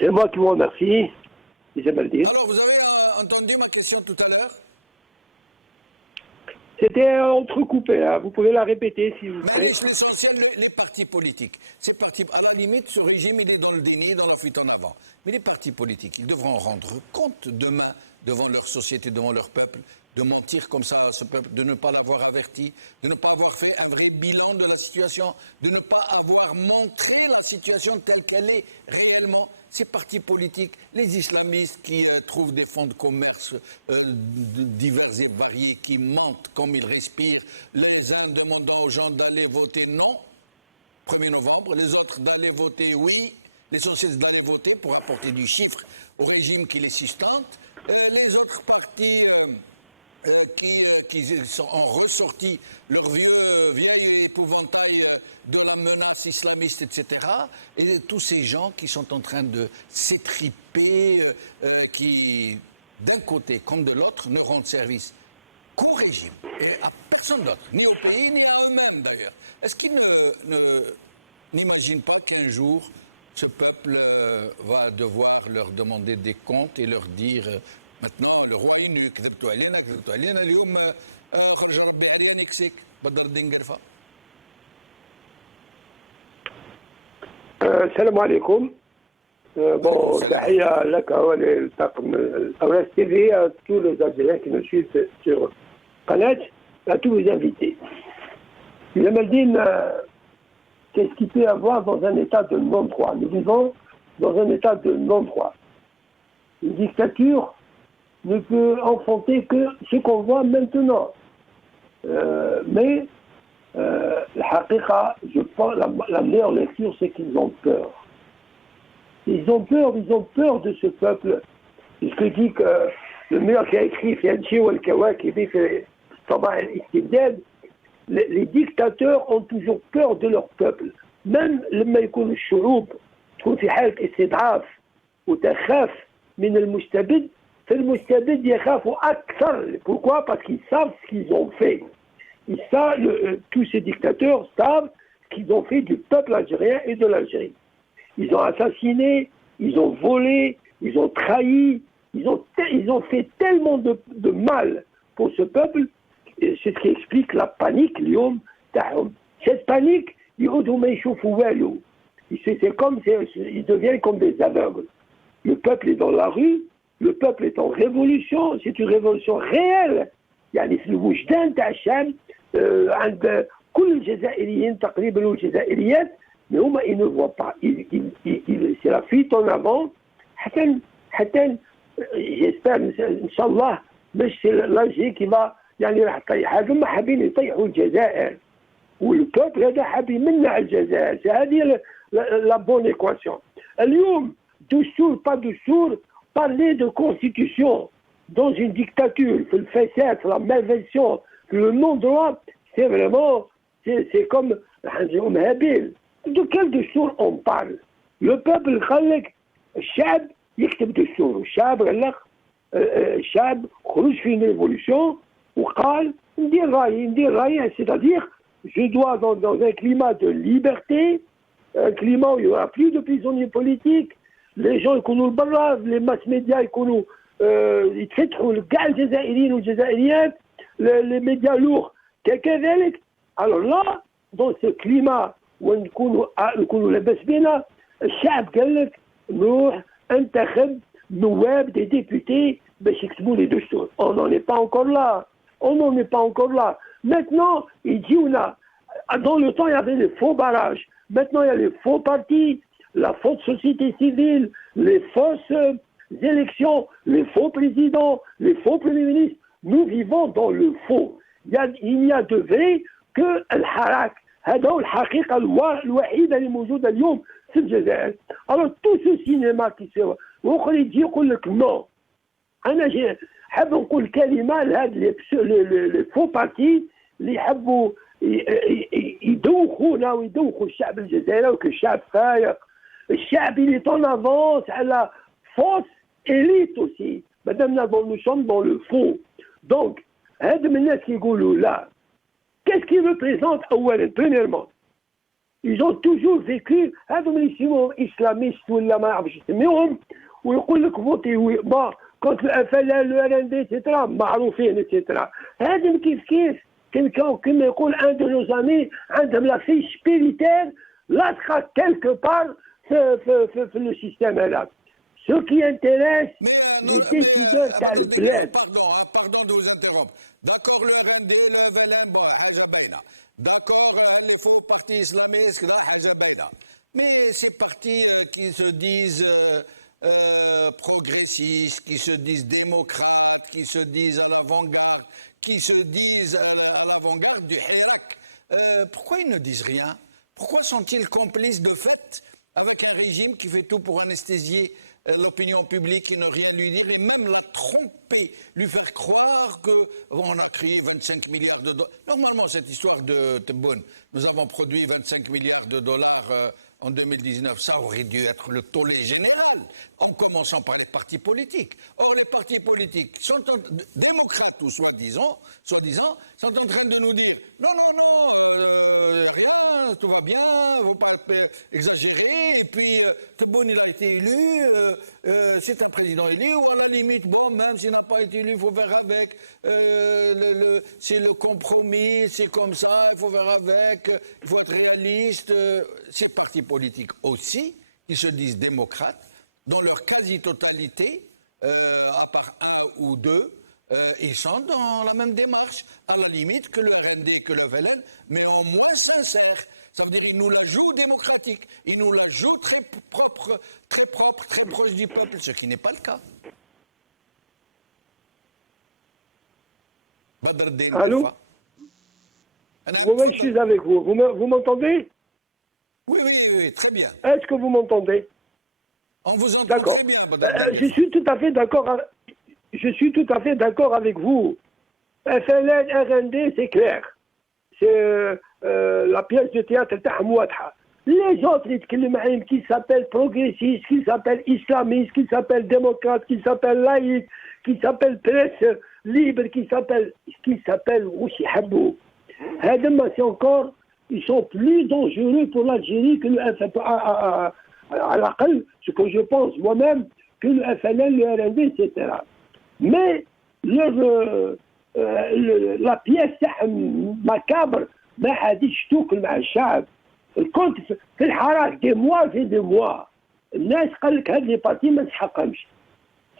C'est moi qui vous remercie. Alors, vous avez entendu ma question tout à l'heure? C'était entrecoupé, hein. Vous pouvez la répéter si vous voulez. Mais l'essentiel, les partis politiques. Ces partis, à la limite, ce régime, il est dans le déni, dans la fuite en avant. Mais les partis politiques, ils devront rendre compte demain devant leur société, devant leur peuple, de mentir comme ça à ce peuple, de ne pas l'avoir averti, de ne pas avoir fait un vrai bilan de la situation, de ne pas avoir montré la situation telle qu'elle est réellement. Ces partis politiques, les islamistes qui trouvent des fonds de commerce divers et variés, qui mentent comme ils respirent, les uns demandant aux gens d'aller voter non, 1er novembre, les autres d'aller voter oui, l'essentiel c'est d'aller voter pour apporter du chiffre au régime qui les sustente, les autres partis qui ont ressorti leur vieil épouvantail de la menace islamiste, etc. Et tous ces gens qui sont en train de s'étriper, qui, d'un côté comme de l'autre, ne rendent service qu'au régime et à personne d'autre, ni au pays, ni à eux-mêmes d'ailleurs. Est-ce qu'ils n'imaginent pas qu'un jour, ce peuple va devoir leur demander des comptes et leur dire... Maintenant, le roi est nu, كذبتوا علينا اليوم خرج ربي عريان يكسيك بدردين قرفة. السلام عليكم. عليكم السلام. تحية لك وللطاقم الأوراس تي في, à tous les Algériens qui nous suivent sur Qanet, à tous les invités. Lamaldine, qu'est-ce qu'il peut y avoir dans un état de non-droit? Nous vivons dans un état de non-droit. Une dictature ne peut enfanter que ce qu'on voit maintenant. Mais je pense, la meilleure lecture, c'est qu'ils ont peur. Ils ont peur de ce peuple. C'est ce que dit que le meilleur qui a écrit Fianchi ou Al-Kawaki, les dictateurs ont toujours peur de leur peuple. Même لما يكون الشعوب تكون في حالة استضعاف وتخاف من المستبد, فالمستبد يخاف أكثر. Pourquoi? Parce qu'ils savent ce qu'ils ont fait. Ils savent, tous ces dictateurs savent ce qu'ils ont fait du peuple algérien et de l'Algérie. Ils ont assassiné, ils ont volé, ils ont trahi, ils ont fait tellement de mal pour ce peuple. C'est ce qui explique la panique, اليوم تاعهم. Cette panique, يعودوا ما يشوفوا والو. Ils deviennent comme des aveugles. Le peuple est dans la rue, le peuple est en révolution, c'est une révolution réelle. يعني في الوجدان تاع الشعب عند كل الجزائريين تقريبا والجزائريات, mais هما ils ne voient pas. C'est la fuite en avant. حتى j'espère إن شاء الله باش l'Algérie qui va يعني راح تطيح. هذوما حابين يطيحوا الجزائر والبوبل هذا حاب يمنع الجزائر. هذه la bonne équation. اليوم دستور pas دستور, parler de constitution dans une dictature, le fait la malversation, le non-droit, c'est vraiment, c'est comme de quel دستور on parle? Le peuple خلق الشعب يكتب دستور, الشعب قال لك الشعب خرج في ريفولوسيون وقال ندير رايي c'est-à-dire je dois dans un climat de liberté, un climat où il n'y aura plus de prisonniers politiques, les gens يكونوا لبرا, les masses médias يكونوا يتفتحوا لكاع الجزائريين والجزائريات, les médias lourds كذلك. Alors là, dans ce climat ونكونوا لاباس بينا, الشعب قال لك نروح انتخب نواب des députés باش يكتبوا لي دستور. On n'en est pas encore là. On n'en est pas encore là. Maintenant, il dit dans le temps, il y avait les faux barrages. Maintenant, il y a les faux partis, la fausse société civile, les fausses élections, les faux présidents, les faux premiers ministres. Nous vivons dans le faux. Il n'y a de vrai que الحراك. هذا هو الحقيقة الوحيدة اللي موجودة اليوم في الجزائر. Alors tout ce cinéma qui se voit, وآخر يجي يقول لك non. أنا حاب نقول كلمة لهاد لي فو بارتي اللي يحبوا يدوخونا ويدوخوا الشعب الجزائري وك الشعب فايق. الشعب اللي طون افونس على فوس élite aussi. Madame nous sommes dans le faux. Donc, هاد من الناس يقولوا لا. Qu'est-ce qu'ils représentent أولا؟ Premièrement, ils ont toujours vécu هذوما اللي يسموهم إسلاميست ولا ما نعرفش يسميهم ويقول لك فوتي با كونت الأفلال الRND إتسيترا معروفين إتسيترا. هذم كيف كما يقول un de nos amis عندهم لا فيش militaire لاصقة quelque part في le système هذا. Ce qui intéresse. Badr Dinguelfa, pardon de vous interrompre. D'accord, le RND, le FLN, bon, حاجة باينة. D'accord, les faux partis islamistes, حاجة باينة. Mais ces partis qui se disent progressistes, qui se disent démocrates, qui se disent à l'avant-garde, qui se disent à l'avant-garde du Hirak, pourquoi ils ne disent rien? Pourquoi sont-ils complices de fait avec un régime qui fait tout pour anesthésier l'opinion publique et ne rien lui dire et même la tromper, lui faire croire qu'on a créé 25 milliards de dollars. Normalement, cette histoire de Tebboune, nous avons produit 25 milliards de dollars en 2019, ça aurait dû être le tollé général, en commençant par les partis politiques. Or, les partis politiques, démocrates ou soi-disant, sont en train de nous dire non, rien, tout va bien, il ne faut pas exagérer, et puis Tebboune, il a été élu, c'est un président élu, ou à la limite, bon, même s'il n'a pas été élu, il faut faire avec, c'est le compromis, c'est comme ça, il faut faire avec, il faut être réaliste. Ces partis politiques aussi, qui se disent démocrates, dans leur quasi-totalité, à part un ou deux, ils sont dans la même démarche, à la limite que le RND, que le FLN, mais en moins sincère. Ça veut dire qu'ils nous la jouent démocratique, ils nous la jouent très propre, très proche du peuple, ce qui n'est pas le cas. Badr Dinguelfa. Je suis avec vous. Vous m'entendez? Oui, très bien. Est-ce que vous m'entendez? On vous entend très bien, Badr Dinguelfa. Je suis tout à fait d'accord avec vous. FLN, RND, c'est clair. C'est la pièce de théâtre تاعهم واضحة. Les autres qui s'appellent progressistes, qui s'appellent islamistes, qui s'appellent démocrates, qui s'appellent laïcs, qui s'appellent presse libre, qui s'appellent وش يحبوا. هذا c'est encore. Ils sont plus dangereux pour l'Algérie que le FLN, à l'aqal, ce que je pense moi-même, que le FLN, le RND, etc. Mais la pièce macabre, ما حدش تاكل مع الشعب. كنت في الحراك des mois. الناس قال لك هاد لي بارتي ما نسحقهمش.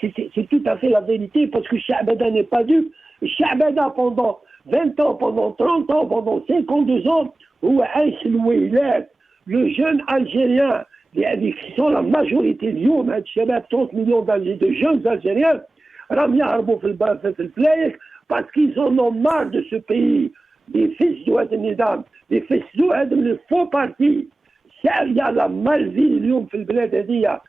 C'est tout à fait la vérité parce que الشعب هذا n'est pas dupe. الشعب هذا pendant 20 ans, pendant 30 ans, pendant 52 ans, هو عايش الويلات. Le jeune Algérien, qui sont la majorité اليوم هاد الشباب 30 millions de jeunes Algériens راهم يهربوا في الفلايق parce qu'ils en ont marre de ce pays. يفسدوا هذا النظام، يفسدوا هذا لي فو بارتي. يا لا مالفي اليوم في البلاد هذه.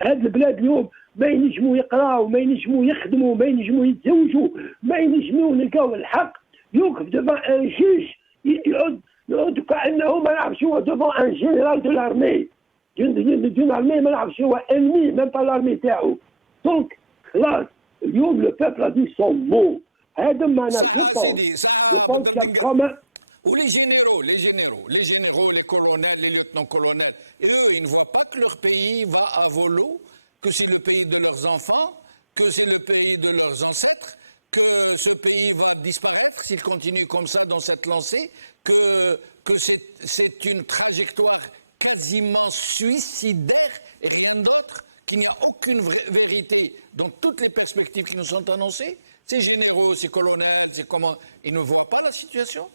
هاد البلاد اليوم ما ينجموا يقراوا، ما ينجموا يخدموا، ما ينجموا يتزوجوا، ما ينجموا يلقاو الحق. يوقف ديفان ان جوج يقعد كانه ما نعرفش هو ديفان ان جينيرال دو لارمي دون ارمي ما نعرفش هو انمي ميم با لارمي تاعو. دونك خلاص اليوم le peuple a dit son mot. هذا معناه صح سيدي صح بدر دنقر. Ou les généraux, les colonels, les lieutenants-colonels, eux, ils ne voient pas que leur pays va à volo, que c'est le pays de leurs enfants, que c'est le pays de leurs ancêtres, que ce pays va disparaître s'il continue comme ça dans cette lancée, que c'est une trajectoire quasiment suicidaire et rien d'autre, qu'il n'y a aucune vérité dans toutes les perspectives qui nous sont annoncées. Ces généraux, ces colonels, ils ne voient pas la situation.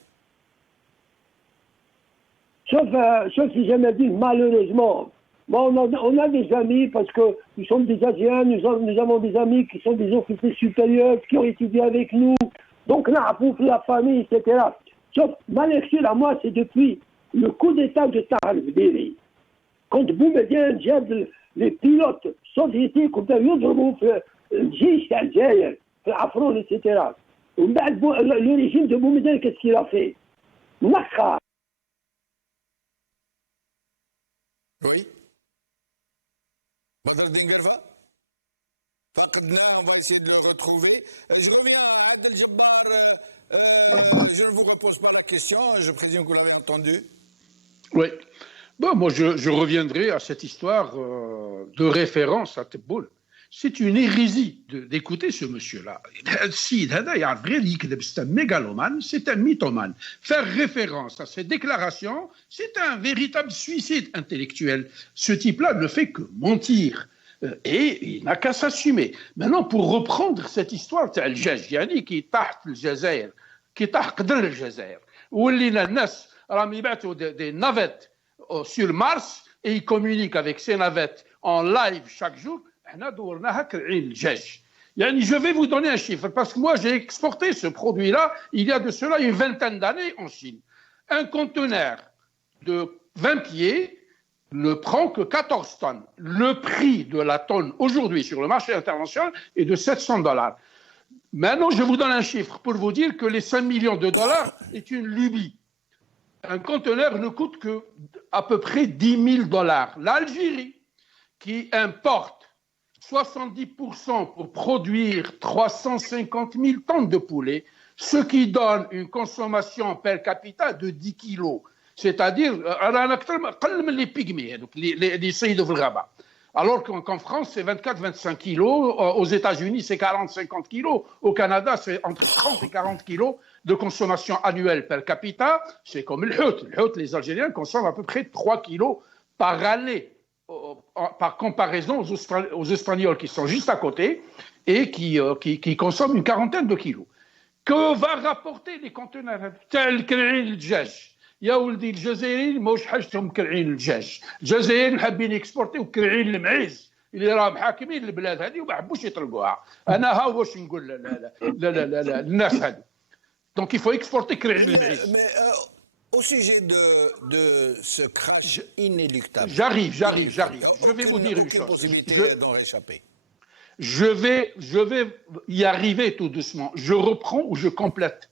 Sauf si jamais dit malheureusement. Bon, on a des amis parce que nous sommes des Asiens, nous avons des amis qui sont des officiers supérieurs qui ont étudié avec nous. Donc là, pour la famille, etc. Sauf, malheureusement, à moi, c'est depuis le coup d'État de Tahal-Bdiri. Quand Boumediene جاب les pilotes soviétiques يضربوا في الجيش تاع الجزائر في العفرون etc. ومن بعد le régime de Boumediene, qu'est-ce qu'il a fait؟ نخر. Oui. Badr Dingerfa, on va essayer de le retrouver. Je reviens à Adel Jabbar. Je ne vous repose pas la question, je présume que vous l'avez entendu. Oui. Bon, moi, je reviendrai à cette histoire de référence à Tebboul. C'est une hérésie d'écouter ce monsieur-là. C'est un mégalomane, c'est un mythomane. Faire référence à ces déclarations, c'est un véritable suicide intellectuel. Ce type-là ne fait que mentir. Et il n'a qu'à s'assumer. Maintenant, pour reprendre cette histoire, c'est Al-Jajjani qui est le Jazair, qui est dans le Jazair, où les nas des navettes sur Mars et ils communiquent avec ces navettes en live chaque jour. Je vais vous donner un chiffre, parce que moi j'ai exporté ce produit-là il y a de cela une vingtaine d'années en Chine. Un conteneur de 20 pieds ne prend que 14 tonnes. Le prix de la tonne aujourd'hui sur le marché international est de $700. Maintenant, je vous donne un chiffre pour vous dire que les 5 millions de dollars est une lubie. Un conteneur ne coûte que à peu près $10 000. L'Algérie, qui importe 70% pour produire 350 000 tonnes de poulet, ce qui donne une consommation per capita de 10 kilos. C'est-à-dire, les pygmées, les saïds de Ghaba. Alors qu'en France, c'est 24-25 kilos, aux États-Unis, c'est 40-50 kilos, au Canada, c'est entre 30 et 40 kilos de consommation annuelle per capita. C'est comme le hôte. Le hôte, les Algériens consomment à peu près 3 kilos par année, par comparaison aux Espagnols qui sont juste à côté et qui consomment une quarantaine de kilos. Que va rapporter les conteneurs tels que le djaj? يا ولدي الجزائريين ماهوش حاجتهم كرعين الدجاج، الجزائريين حابين يكسبورتيو كرعين المعيز اللي راهم حاكمين البلاد هذه وما حبوش يطلقوها. انا ها واش نقول للناس هذه. دونك il faut exporter كرعين المعيز. Mais au sujet de ce crash inéluctable, j'arrive. Aucune possibilité d'en réchapper. Je vais y arriver tout doucement. Je reprends ou je complète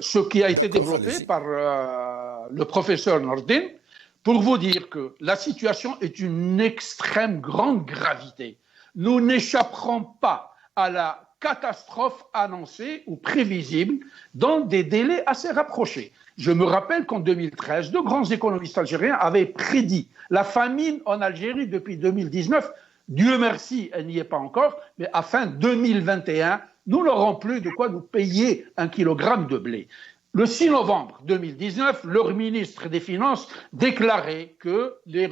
ce qui a été développé par le professeur Nordin, pour vous dire que la situation est d'une extrême grande gravité. Nous n'échapperons pas à la catastrophe annoncée ou prévisible dans des délais assez rapprochés. Je me rappelle qu'en 2013, de grands économistes algériens avaient prédit la famine en Algérie depuis 2019. Dieu merci, elle n'y est pas encore, mais à fin 2021, nous n'aurons plus de quoi nous payer 1 kilogramme de blé. Le 6 novembre 2019, leur ministre des Finances déclarait que les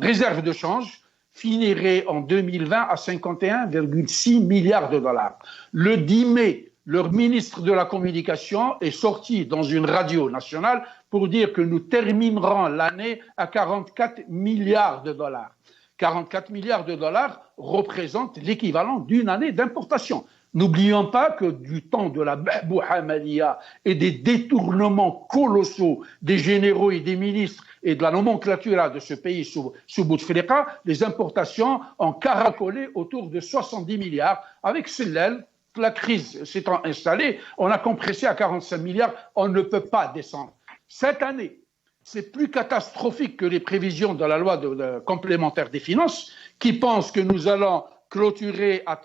réserves de change finiraient en 2020 à 51,6 milliards de dollars. Le 10 mai, leur ministre de la Communication est sorti dans une radio nationale pour dire que nous terminerons l'année à 44 milliards de dollars. 44 milliards de dollars représentent l'équivalent d'une année d'importation. N'oublions pas que du temps de la Bouhamadia et des détournements colossaux des généraux et des ministres et de la nomenclature de ce pays sous Bouteflika, les importations ont caracolé autour de 70 milliards. Avec Sellel, la crise s'étant installée, on a compressé à 45 milliards, on ne peut pas descendre. Cette année, c'est plus catastrophique que les prévisions de la loi complémentaire des finances qui pensent que nous allons clôturé à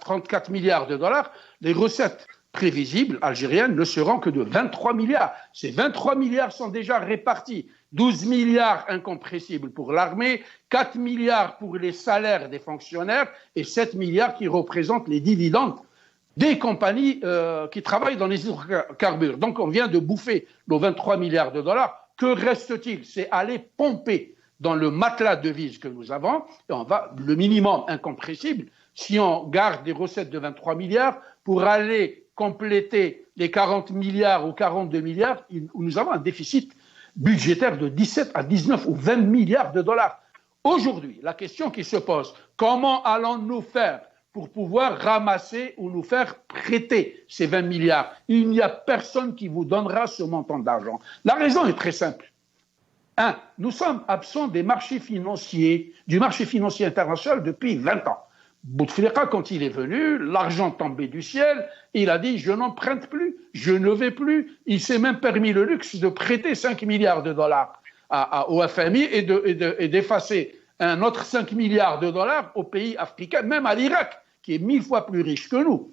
34 milliards de dollars, les recettes prévisibles algériennes ne seront que de 23 milliards. Ces 23 milliards sont déjà répartis. 12 milliards incompressibles pour l'armée, 4 milliards pour les salaires des fonctionnaires et 7 milliards qui représentent les dividendes des compagnies qui travaillent dans les hydrocarbures. Donc on vient de bouffer nos 23 milliards de dollars. Que reste-t-il? C'est aller pomper dans le matelas de devises que nous avons, et on va le minimum incompressible, si on garde des recettes de 23 milliards, pour aller compléter les 40 milliards ou 42 milliards, où nous avons un déficit budgétaire de 17 à 19 ou 20 milliards de dollars. Aujourd'hui, la question qui se pose, comment allons-nous faire pour pouvoir ramasser ou nous faire prêter ces 20 milliards? Il n'y a personne qui vous donnera ce montant d'argent. La raison est très simple. Un, nous sommes absents des marchés financiers, du marché financier international depuis 20 ans. Bouteflika, quand il est venu, l'argent tombait du ciel, il a dit « je n'emprunte plus, je ne vais plus ». Il s'est même permis le luxe de prêter 5 milliards de dollars au FMI et d'effacer un autre 5 milliards de dollars aux pays africains, même à l'Irak, qui est 1000 fois plus riche que nous.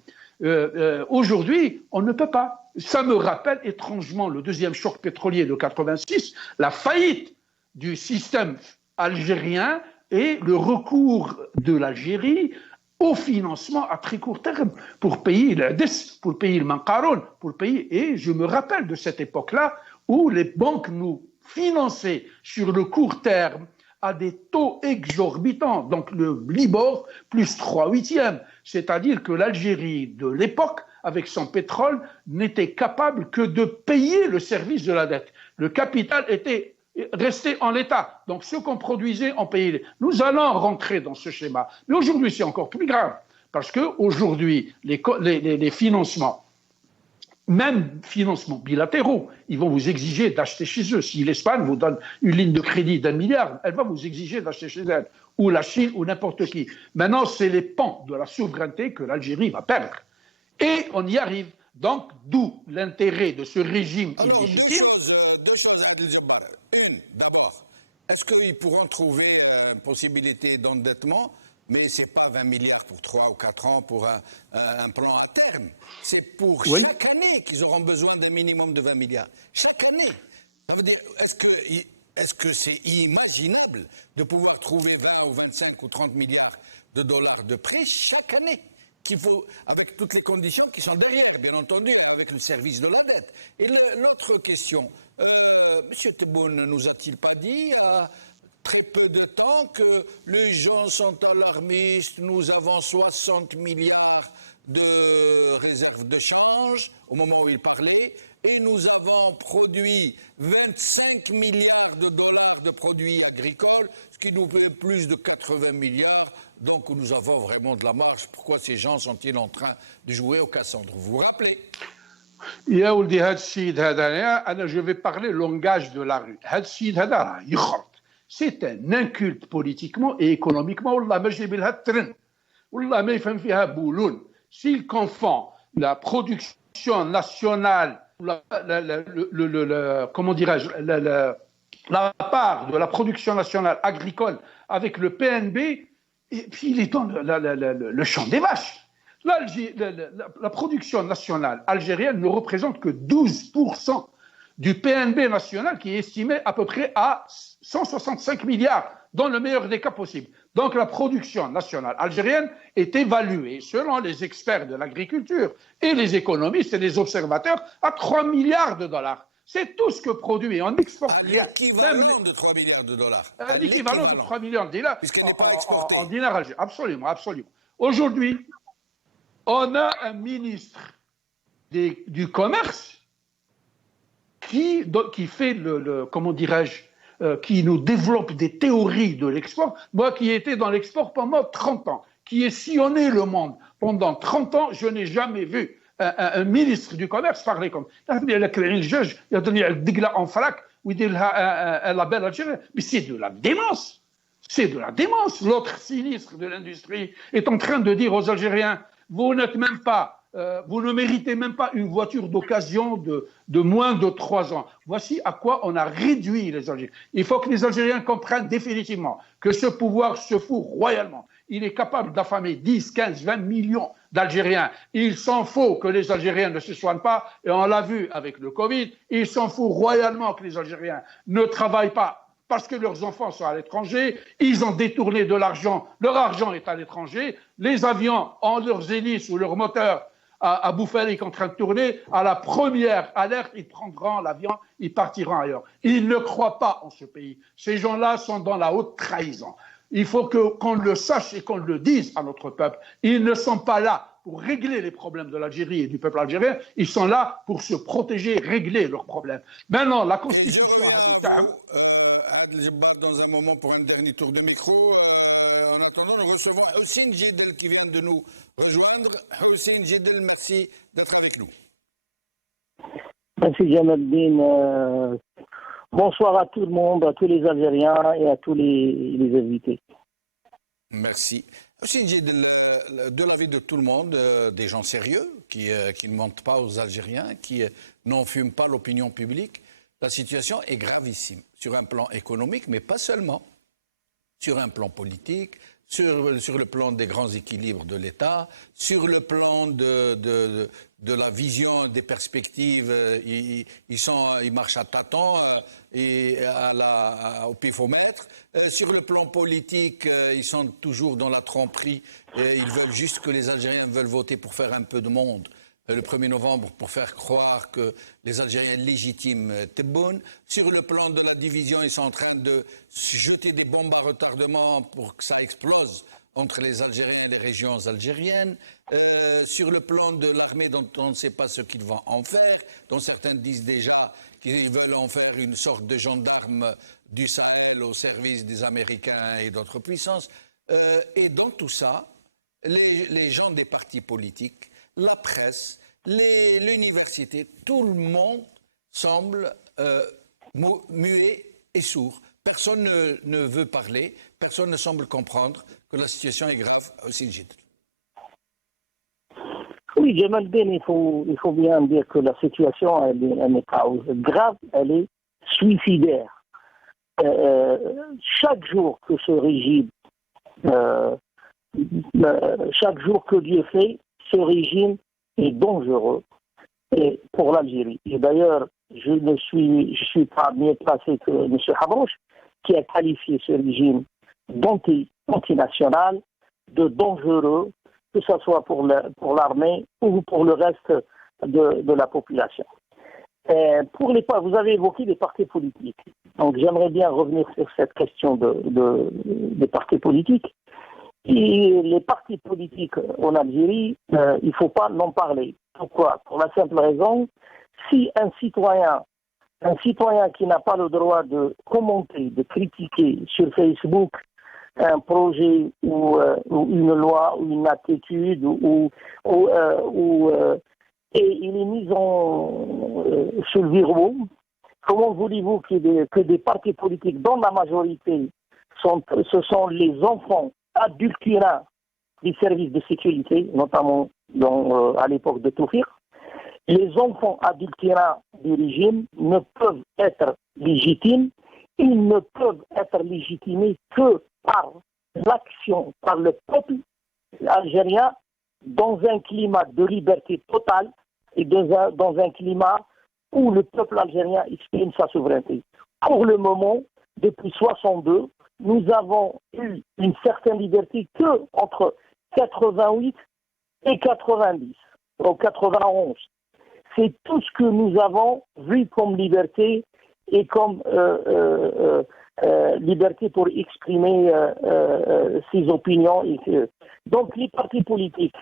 Aujourd'hui, on ne peut pas. Ça me rappelle étrangement le deuxième choc pétrolier de 86, la faillite du système algérien et le recours de l'Algérie au financement à très court terme pour payer le DES, pour payer le Manqaroun, pour payer. Et je me rappelle de cette époque-là où les banques nous finançaient sur le court terme à des taux exorbitants, donc le Libor plus 3/8, c'est-à-dire que l'Algérie de l'époque, avec son pétrole, n'était capable que de payer le service de la dette. Le capital était resté en l'état, donc ce qu'on produisait, on payait. Nous allons rentrer dans ce schéma. Mais aujourd'hui, c'est encore plus grave, parce qu'aujourd'hui, les financements, même financements bilatéraux, ils vont vous exiger d'acheter chez eux. Si l'Espagne vous donne une ligne de crédit d'1 milliard, elle va vous exiger d'acheter chez elle, ou la Chine, ou n'importe qui. Maintenant, c'est les pans de la souveraineté que l'Algérie va perdre. Et on y arrive. Donc, d'où l'intérêt de ce régime. Alors, deux choses, Adel Jabbar. Une, d'abord, est-ce qu'ils pourront trouver une possibilité d'endettement, mais ce n'est pas 20 milliards pour 3 ou 4 ans pour un plan à terme. C'est pour chaque année qu'ils auront besoin d'un minimum de 20 milliards. Chaque année. Ça veut dire, est-ce que c'est imaginable de pouvoir trouver 20 ou 25 ou 30 milliards de dollars de prêts chaque année, qu'il faut, avec toutes les conditions qui sont derrière, bien entendu, et avec le service de la dette. Et l'autre question, M. Tebboune ne nous a-t-il pas dit il y a très peu de temps que les gens sont alarmistes, nous avons 60 milliards de réserves de change au moment où il parlait, et nous avons produit 25 milliards de dollars de produits agricoles, ce qui nous fait plus de 80 milliards, donc nous avons vraiment de la marge. Pourquoi ces gens sont-ils en train de jouer au Cassandre? Vous vous rappelez? Je vais parler le langage de la rue. C'est un inculte politiquement et économiquement. S'il confond la production nationale, comment dirais-je, la part de la production nationale agricole avec le PNB, et puis il est dans le champ des vaches. La production nationale algérienne ne représente que 12% du PNB national, qui est estimé à peu près à 165 milliards, dans le meilleur des cas possibles. Donc la production nationale algérienne est évaluée, selon les experts de l'agriculture et les économistes et les observateurs, à 3 milliards de dollars. C'est tout ce que produit. On exporte à l'équivalent de 3 milliards de dollars. À l'équivalent. 3 milliards de dollars. Puisqu'elle n'est pas exportée. En dinars, absolument, absolument. Aujourd'hui, on a un ministre du commerce qui fait comment dirais-je, qui nous développe des théories de l'export. Moi qui étais dans l'export pendant 30 ans, qui ai sillonné le monde pendant 30 ans, je n'ai jamais vu un ministre du commerce parler comme ça. Il y a le juge, il y a le en frac, où il dit la belle Algérie. Mais c'est de la démence. C'est de la démence. L'autre sinistre de l'industrie est en train de dire aux Algériens, vous n'êtes même pas, vous ne méritez même pas une voiture d'occasion de moins de 3 ans. Voici à quoi on a réduit les Algériens. Il faut que les Algériens comprennent définitivement que ce pouvoir se fout royalement. il est capable d'affamer 10, 15, 20 millions d'Algériens. Il s'en faut que les Algériens ne se soignent pas, et on l'a vu avec le Covid, il s'en fout royalement que les Algériens ne travaillent pas parce que leurs enfants sont à l'étranger, ils ont détourné de l'argent, leur argent est à l'étranger, les avions ont leurs hélices ou leurs moteurs à Bouffalik en train de tourner, à la première alerte, ils prendront l'avion, ils partiront ailleurs. Ils ne croient pas en ce pays. Ces gens-là sont dans la haute trahison. Il faut qu'on le sache et qu'on le dise à notre peuple. Ils ne sont pas là pour régler les problèmes de l'Algérie et du peuple algérien, ils sont là pour se protéger, régler leurs problèmes. Maintenant, la Et je reviens à vous, Adel Jebbar, dans un moment pour un dernier tour de micro. En attendant, nous recevons Houssine Djedel qui vient de nous rejoindre. Houssine Djedel, merci d'être avec nous. Merci Jamaldine. Bonsoir à tout le monde, à tous les Algériens et à tous les invités. Merci. Houssine Djedel, de l'avis de tout le monde, des gens sérieux qui ne mentent pas aux Algériens, qui n'enfument pas l'opinion publique, la situation est gravissime sur un plan économique, mais pas seulement. Sur un plan politique, sur le plan des grands équilibres de l'État, sur le plan de la vision, des perspectives, ils marchent à tâtons et au pifomètre. Sur le plan politique, ils sont toujours dans la tromperie. Ils veulent juste que les Algériens veulent voter pour faire un peu de monde le 1er novembre pour faire croire que les Algériens légitimes Tebboune. Sur le plan de la division, ils sont en train de jeter des bombes à retardement pour que ça explose entre les Algériens et les régions algériennes. Sur le plan de l'armée dont on ne sait pas ce qu'ils vont en faire, dont certains disent déjà qu'ils veulent en faire une sorte de gendarme du Sahel au service des Américains et d'autres puissances. Et dans tout ça, les gens des partis politiques, la presse, l'université, tout le monde semble muet et sourd. Personne ne veut parler, personne ne semble comprendre que la situation est grave au Sindjid. Oui, Jamal Ben, il faut bien dire que la situation, elle n'est pas grave, elle est suicidaire. Chaque jour que ce régime, chaque jour que Dieu fait, ce régime est dangereux et pour l'Algérie. Et d'ailleurs, je ne suis pas mieux placé que M. Habrouch, qui a qualifié ce régime d'antinational, de dangereux, que ce soit pour l'armée ou pour le reste de la population. Vous avez évoqué des partis politiques. Donc j'aimerais bien revenir sur cette question des partis politiques. Et les partis politiques en Algérie, il ne faut pas en parler. Pourquoi? Pour la simple raison, si un citoyen qui n'a pas le droit de commenter, de critiquer sur Facebook un projet ou une loi ou une attitude et il est mis sur le verrou, comment voulez-vous que des partis politiques dont la majorité ce sont les enfants adultérins des services de sécurité, notamment à l'époque de Toufik, les enfants adultérins du régime ne peuvent être légitimes, ils ne peuvent être légitimés que par l'action, par le peuple algérien, dans un climat de liberté totale et dans un climat où le peuple algérien exprime sa souveraineté. Pour le moment, depuis 1962, nous avons eu une certaine liberté que entre 88 et 90, ou 91. C'est tout ce que nous avons vu comme liberté et comme liberté pour exprimer ses opinions. Donc les partis politiques,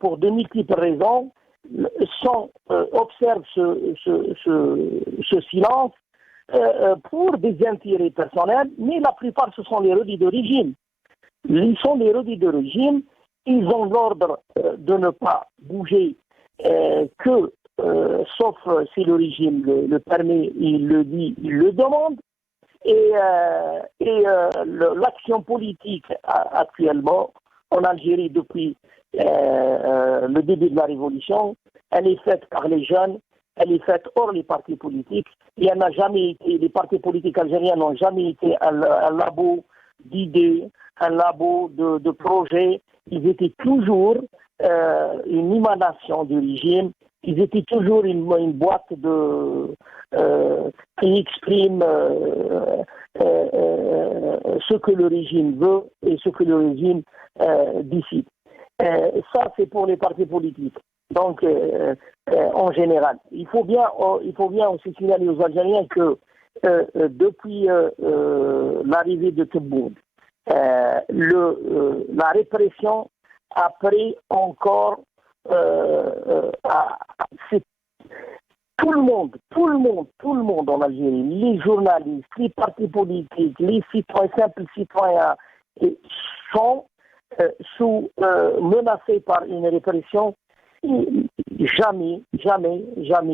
pour de multiples raisons, observent ce silence pour des intérêts personnels, mais la plupart ce sont les redits de régime. Ils sont les redits de régime, ils ont l'ordre de ne pas bouger sauf si le régime le permet, il le dit, il le demande. Et l'action politique actuellement en Algérie depuis le début de la révolution, elle est faite par les jeunes, elle est faite hors les partis politiques. Il n'y en a jamais été, les partis politiques algériens n'ont jamais été un labo d'idées, un labo de projets. Ils étaient toujours une émanation du régime. Ils étaient toujours une boîte qui exprime ce que le régime veut et ce que le régime décide. Ça, c'est pour les partis politiques. Donc, en général, il faut bien aussi signaler aux Algériens que depuis l'arrivée de Tebboune, la répression a pris encore tout le monde en Algérie, les journalistes, les partis politiques, les simples citoyens sont menacés par une répression jamais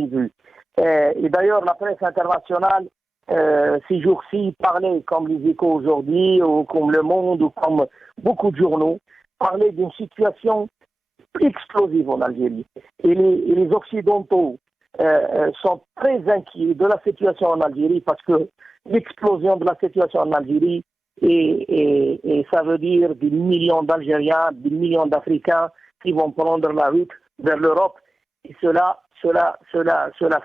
vue. Et d'ailleurs, la presse internationale, ces jours-ci, parlait, comme les Échos aujourd'hui, ou comme Le Monde, ou comme beaucoup de journaux, parlait d'une situation explosive en Algérie. Et les Occidentaux sont très inquiets de la situation en Algérie parce que l'explosion de la situation en Algérie, et ça veut dire des millions d'Algériens, des millions d'Africains qui vont prendre la route vers l'Europe. Et cela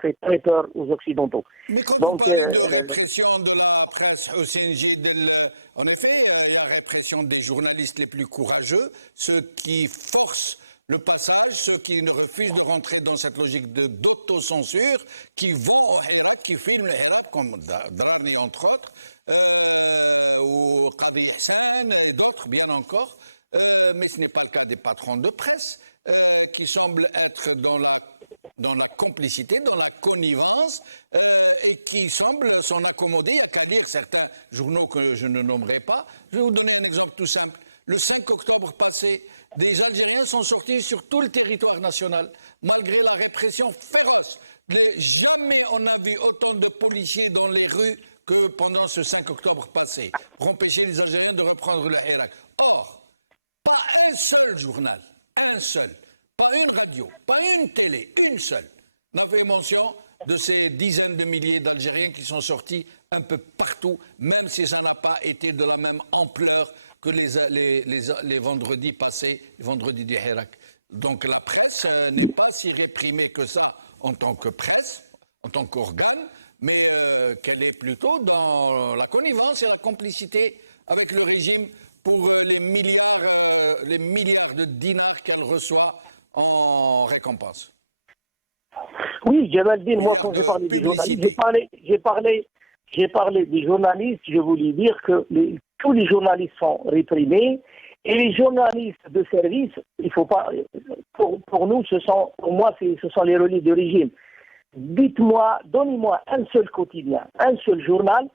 fait très peur aux Occidentaux. Mais quand vous parlez de répression de la presse, Hussein Jidel, en effet, il y a répression des journalistes les plus courageux, ceux qui forcent le passage, ceux qui ne refusent de rentrer dans cette logique d'autocensure, qui vont au Hirak, qui filment le Hirak, comme Drarni entre autres, ou Qadi Hassan et d'autres, bien encore. Mais ce n'est pas le cas des patrons de presse, qui semblent être dans la complicité, dans la connivence, et qui semblent s'en accommoder. Il n'y a qu'à lire certains journaux que je ne nommerai pas. Je vais vous donner un exemple tout simple. Le 5 octobre passé, des Algériens sont sortis sur tout le territoire national, malgré la répression féroce. Jamais on n'a vu autant de policiers dans les rues que pendant ce 5 octobre passé, pour empêcher les Algériens de reprendre le Hirak. Or, pas un seul journal, un seul, pas une radio, pas une télé, une seule, n'a fait mention de ces dizaines de milliers d'Algériens qui sont sortis un peu partout, même si ça n'a pas été de la même ampleur que les vendredis passés, les vendredis du Hirak. Donc la presse n'est pas si réprimée que ça en tant que presse, en tant qu'organe, mais qu'elle est plutôt dans la connivence et la complicité avec le régime pour les milliards de dinars qu'elle reçoit en récompense. Oui, Jamaldine, moi, quand de publicité. j'ai parlé des journalistes, je voulais dire que tous les journalistes sont réprimés et les journalistes de service, il faut pas, pour nous, ce sont les relais de régime. Dites-moi, donnez-moi un seul quotidien, un seul journal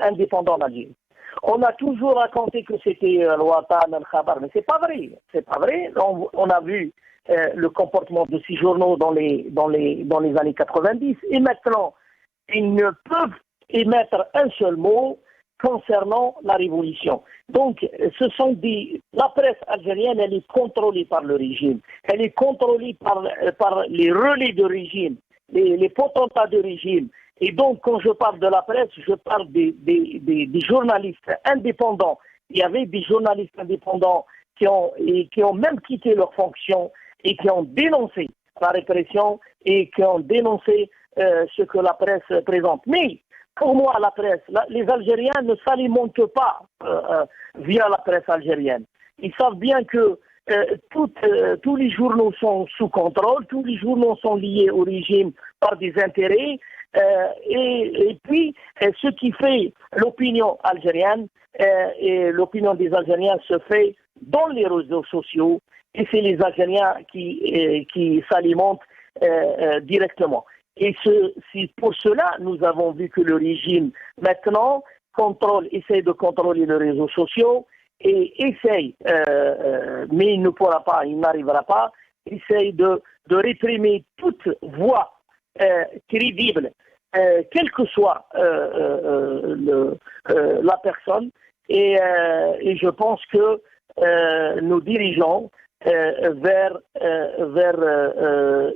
indépendant d'Algérie. On a toujours raconté que c'était Al-Watan, Al-Khabar, mais c'est pas vrai. On a vu le comportement de ces journaux dans les années 90 et maintenant, ils ne peuvent émettre un seul mot concernant la révolution. Donc, la presse algérienne, elle est contrôlée par le régime. Elle est contrôlée par les relais de régime, les potentats de régime. Et donc, quand je parle de la presse, je parle des journalistes indépendants. Il y avait des journalistes indépendants qui ont même quitté leurs fonctions et qui ont dénoncé la répression et qui ont dénoncé ce que la presse présente. Mais, pour moi, la presse, les Algériens ne s'alimentent pas via la presse algérienne. Ils savent bien que tous les journaux sont sous contrôle, tous les journaux sont liés au régime par des intérêts, et puis ce qui fait l'opinion algérienne et l'opinion des Algériens se fait dans les réseaux sociaux, et c'est les Algériens qui s'alimentent directement. Et c'est pour cela nous avons vu que le régime maintenant essaie de contrôler les réseaux sociaux et essaye, mais il ne pourra pas, il n'arrivera pas, essaye de réprimer toute voix crédible, quelle que soit la personne. Et je pense que nous dirigeons vers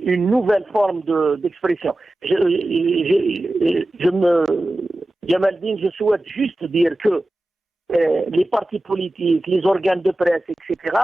une nouvelle forme d'expression. Jamaldine, je souhaite juste dire que les partis politiques, les organes de presse, etc.,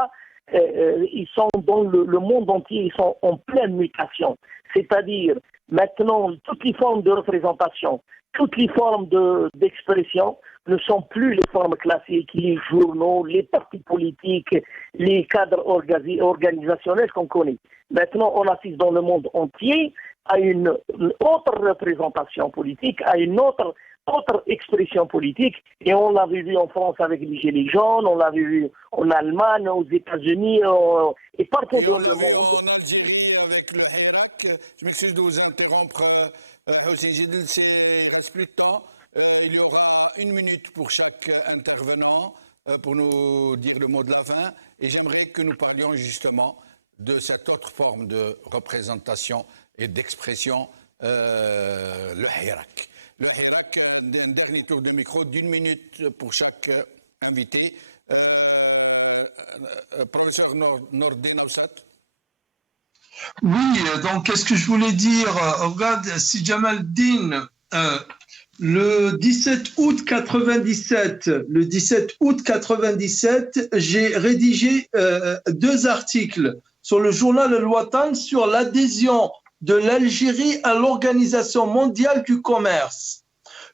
ils sont dans le monde entier, ils sont en pleine mutation. C'est-à-dire, maintenant, toutes les formes de représentation, toutes les formes d'expression ne sont plus les formes classiques, les journaux, les partis politiques, les cadres organisationnels qu'on connaît. Maintenant, on assiste dans le monde entier à une autre représentation politique, à une autre expression politique, et on l'avait vu en France avec les Gilets jaunes, on l'avait vu en Allemagne, aux États-Unis, et partout. Et on l'a vu en Algérie avec le Hirak. Je m'excuse de vous interrompre, Hossein Gidel, il ne reste plus de temps. Il y aura 1 minute pour chaque intervenant pour nous dire le mot de la fin, et j'aimerais que nous parlions justement de cette autre forme de représentation et d'expression, le Hirak. Le Hirak, un dernier tour de micro d'1 minute pour chaque invité. Professeur Nordin Awsat. Oui, donc qu'est-ce que je voulais dire? Regarde, si Jamaldine, le 17 août 97, j'ai rédigé 2 articles sur le journal El Watan sur l'adhésion de l'Algérie à l'Organisation mondiale du commerce.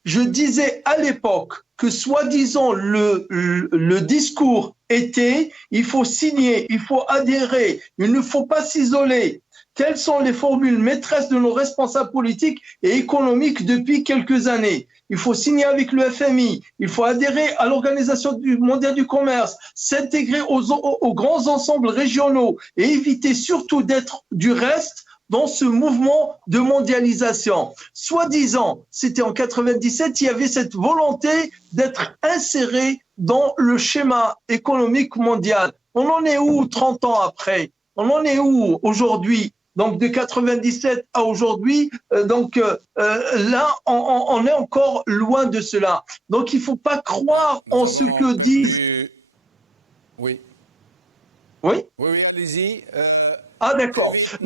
Je disais à l'époque que soi-disant le discours était il faut signer, il faut adhérer, il ne faut pas s'isoler. Telles sont les formules maîtresses de nos responsables politiques et économiques depuis quelques années. Il faut signer avec le FMI, il faut adhérer à l'Organisation mondiale du commerce, s'intégrer aux grands ensembles régionaux et éviter surtout d'être du reste dans ce mouvement de mondialisation. Soi-disant, c'était en 97, il y avait cette volonté d'être inséré dans le schéma économique mondial. On en est où 30 ans après? On en est où aujourd'hui? Donc de 97 à aujourd'hui, là, on est encore loin de cela. Donc il ne faut pas croire en ce que disent... Oui. Oui, Oui, allez-y. d'accord. Très vite,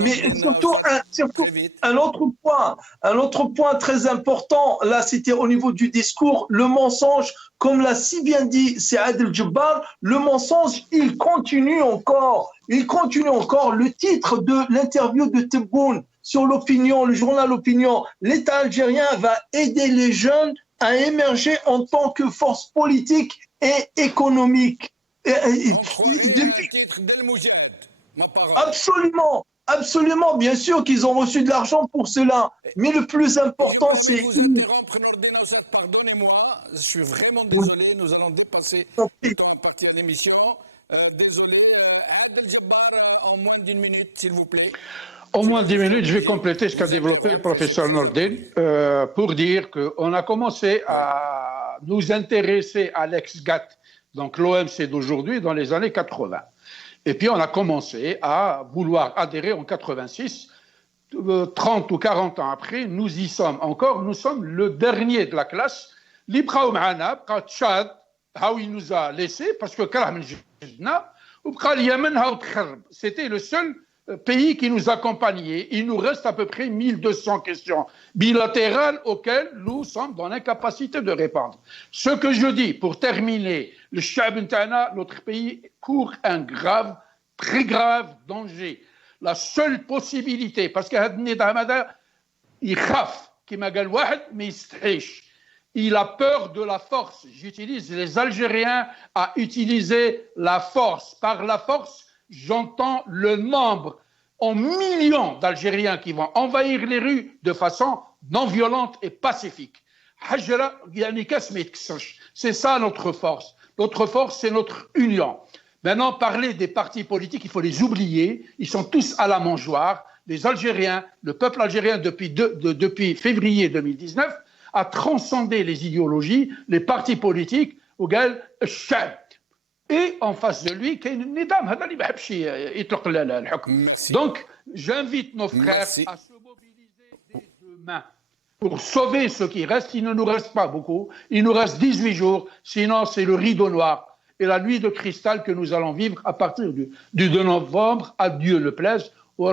très vite. Un autre point très important, là c'était au niveau du discours, le mensonge, comme l'a si bien dit Saad El-Jabbar, le mensonge, il continue encore. Le titre de l'interview de Tebboune sur l'opinion, le journal Opinion, l'État algérien va aider les jeunes à émerger en tant que force politique et économique. On croirait à un titre d'El Moujad, ma parole. Absolument, bien sûr qu'ils ont reçu de l'argent pour cela. Mais le plus important, et je me permets de vous interrompre, Nordin Awsat, pardonnez-moi, je suis vraiment désolé, nous allons dépasser le temps imparti à l'émission. Désolé, Saad El-Jabbar, en moins d'1 minute, s'il vous plaît. En moins de 10 minutes, je vais compléter ce qu'a développé le professeur Nordin pour dire qu'on a commencé à nous intéresser à l'ex-GATT, donc l'OMC d'aujourd'hui, dans les années 80. Et puis on a commencé à vouloir adhérer en 86. 30 ou 40 ans après, nous y sommes encore. Nous sommes le dernier de la classe. L'Ibra Ma'ana, Tchad, il nous a laissé parce que c'était le seul pays qui nous accompagnait. Il nous reste à peu près 1200 questions bilatérales auxquelles nous sommes dans l'incapacité de répondre. Ce que je dis, pour terminer, le Shab Ntana, notre pays court un très grave danger. La seule possibilité, parce que il a peur de la force. J'utilise les Algériens à utiliser la force. Par la force, j'entends le nombre en millions d'Algériens qui vont envahir les rues de façon non violente et pacifique. C'est ça notre force. Notre force, c'est notre union. Maintenant, parler des partis politiques, il faut les oublier. Ils sont tous à la mangeoire. Les Algériens, le peuple algérien, depuis février 2019, a transcendé les idéologies, les partis politiques, auxquels et en face de lui, merci. Donc, j'invite nos frères à se mobiliser demain pour sauver ce qui reste. Il ne nous reste pas beaucoup. Il nous reste 18 jours. Sinon, c'est le rideau noir et la nuit de cristal que nous allons vivre à partir du 2 novembre. À Dieu le plaise. Nous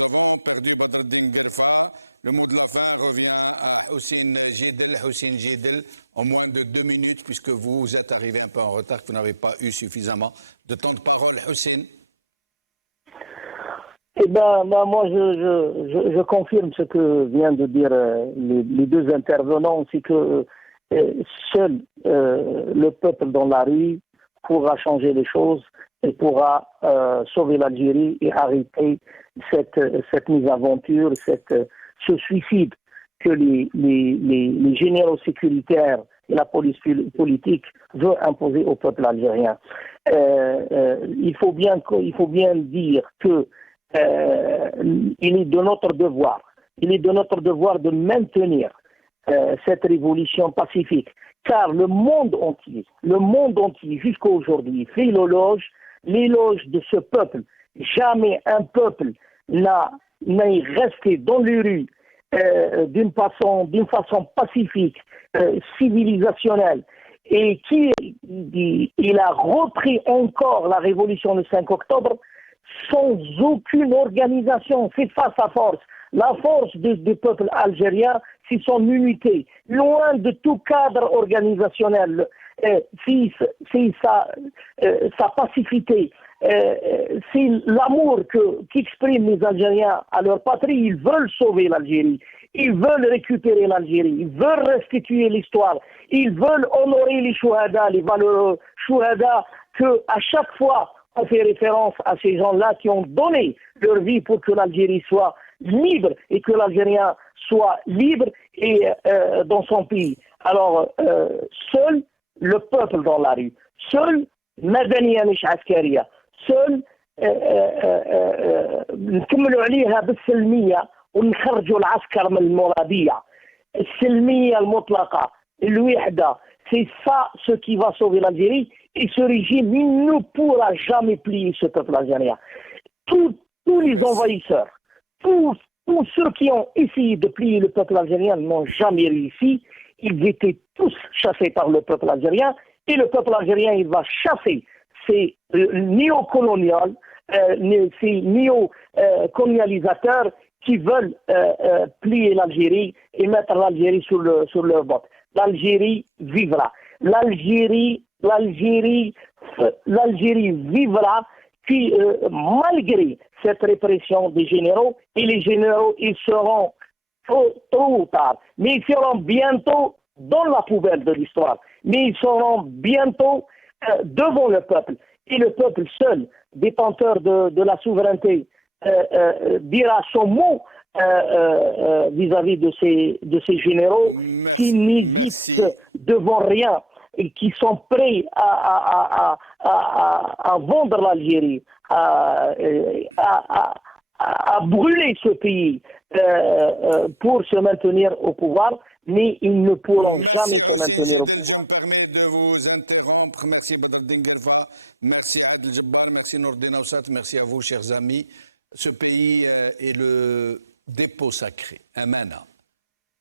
avons perdu Badreddine Guerfa. Le mot de la fin revient à Houssine Djidel. Houssine Djidel, en moins de 2 minutes, puisque vous êtes arrivé un peu en retard, que vous n'avez pas eu suffisamment de temps de parole. Houssine. Eh ben, moi, je confirme ce que viennent de dire les deux intervenants, c'est que seul le peuple dans la rue pourra changer les choses et pourra sauver l'Algérie et arrêter cette mésaventure, ce suicide que les généraux sécuritaires et la police politique veulent imposer au peuple algérien. Il faut bien dire que il est de notre devoir de maintenir cette révolution pacifique, car le monde entier jusqu'à aujourd'hui fait l'éloge de ce peuple. Jamais un peuple n'a resté dans les rues d'une façon pacifique, civilisationnelle, et il a repris encore la révolution le 5 octobre sans aucune organisation. C'est face à force. La force du peuple algérien, c'est son unité, loin de tout cadre organisationnel. C'est sa pacificité, c'est l'amour qu'expriment les Algériens à leur patrie. Ils veulent sauver l'Algérie, ils veulent récupérer l'Algérie, ils veulent restituer l'histoire, ils veulent honorer les chouhada, les valeureux chouhada, que à chaque fois on fait référence à ces gens-là qui ont donné leur vie pour que l'Algérie soit libre et que l'Algérien soit libre et dans son pays. Alors, seul le peuple dans la rue, seul مدنية مش عسكرية, seul نكملوا عليها بالسلمية ونخرجوا العسكر من المرابية. السلمية المطلقة, الوحدة, c'est ça ce qui va sauver l'Algérie. Et ce régime, il ne pourra jamais plier ce peuple algérien. Tous les envahisseurs, tous ceux qui ont essayé de plier le peuple algérien n'ont jamais réussi. Ils étaient tous chassés par le peuple algérien. Et le peuple algérien, il va chasser ces néocoloniaux, ces néocolonialisateurs qui veulent plier l'Algérie et mettre l'Algérie sur leur botte. L'Algérie vivra. L'Algérie vivra malgré cette répression des généraux. Et les généraux, ils seront tôt ou tard, mais ils seront bientôt dans la poubelle de l'histoire. Mais ils seront bientôt devant le peuple. Et le peuple seul, détenteur de la souveraineté, dira son mot vis-à-vis de ces généraux qui n'hésitent devant rien et qui sont prêts à vendre l'Algérie, à brûler ce pays pour se maintenir au pouvoir. Mais ils ne pourront merci jamais... Houssine Djidel, je me permets de vous interrompre. Merci Badreddine Guerfa, merci Adel Jabbar, merci Nourdine Aoussat, merci à vous chers amis. Ce pays est le dépôt sacré, un mana,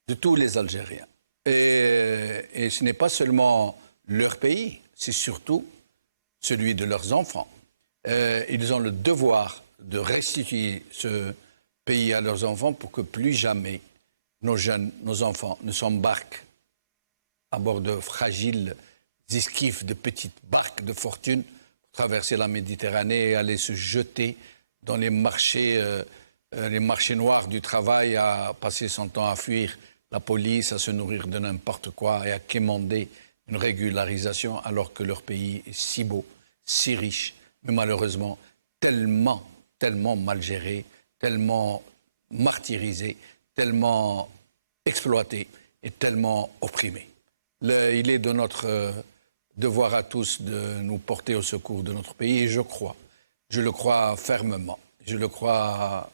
de tous les Algériens. Et ce n'est pas seulement leur pays, c'est surtout celui de leurs enfants. Ils ont le devoir de restituer ce pays à leurs enfants pour que plus jamais nos jeunes, nos enfants ne s'embarquent à bord de fragiles esquifs, de petites barques de fortune pour traverser la Méditerranée et aller se jeter dans les marchés noirs du travail, à passer son temps à fuir la police, à se nourrir de n'importe quoi et à quémander une régularisation alors que leur pays est si beau, si riche, mais malheureusement tellement mal géré, tellement martyrisé, tellement exploité et tellement opprimé. Il est de notre devoir à tous de nous porter au secours de notre pays et je le crois fermement, je le crois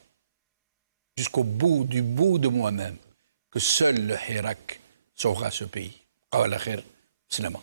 jusqu'au bout de moi-même, que seul le Hirak sauvera ce pays. Qawala khair, salama.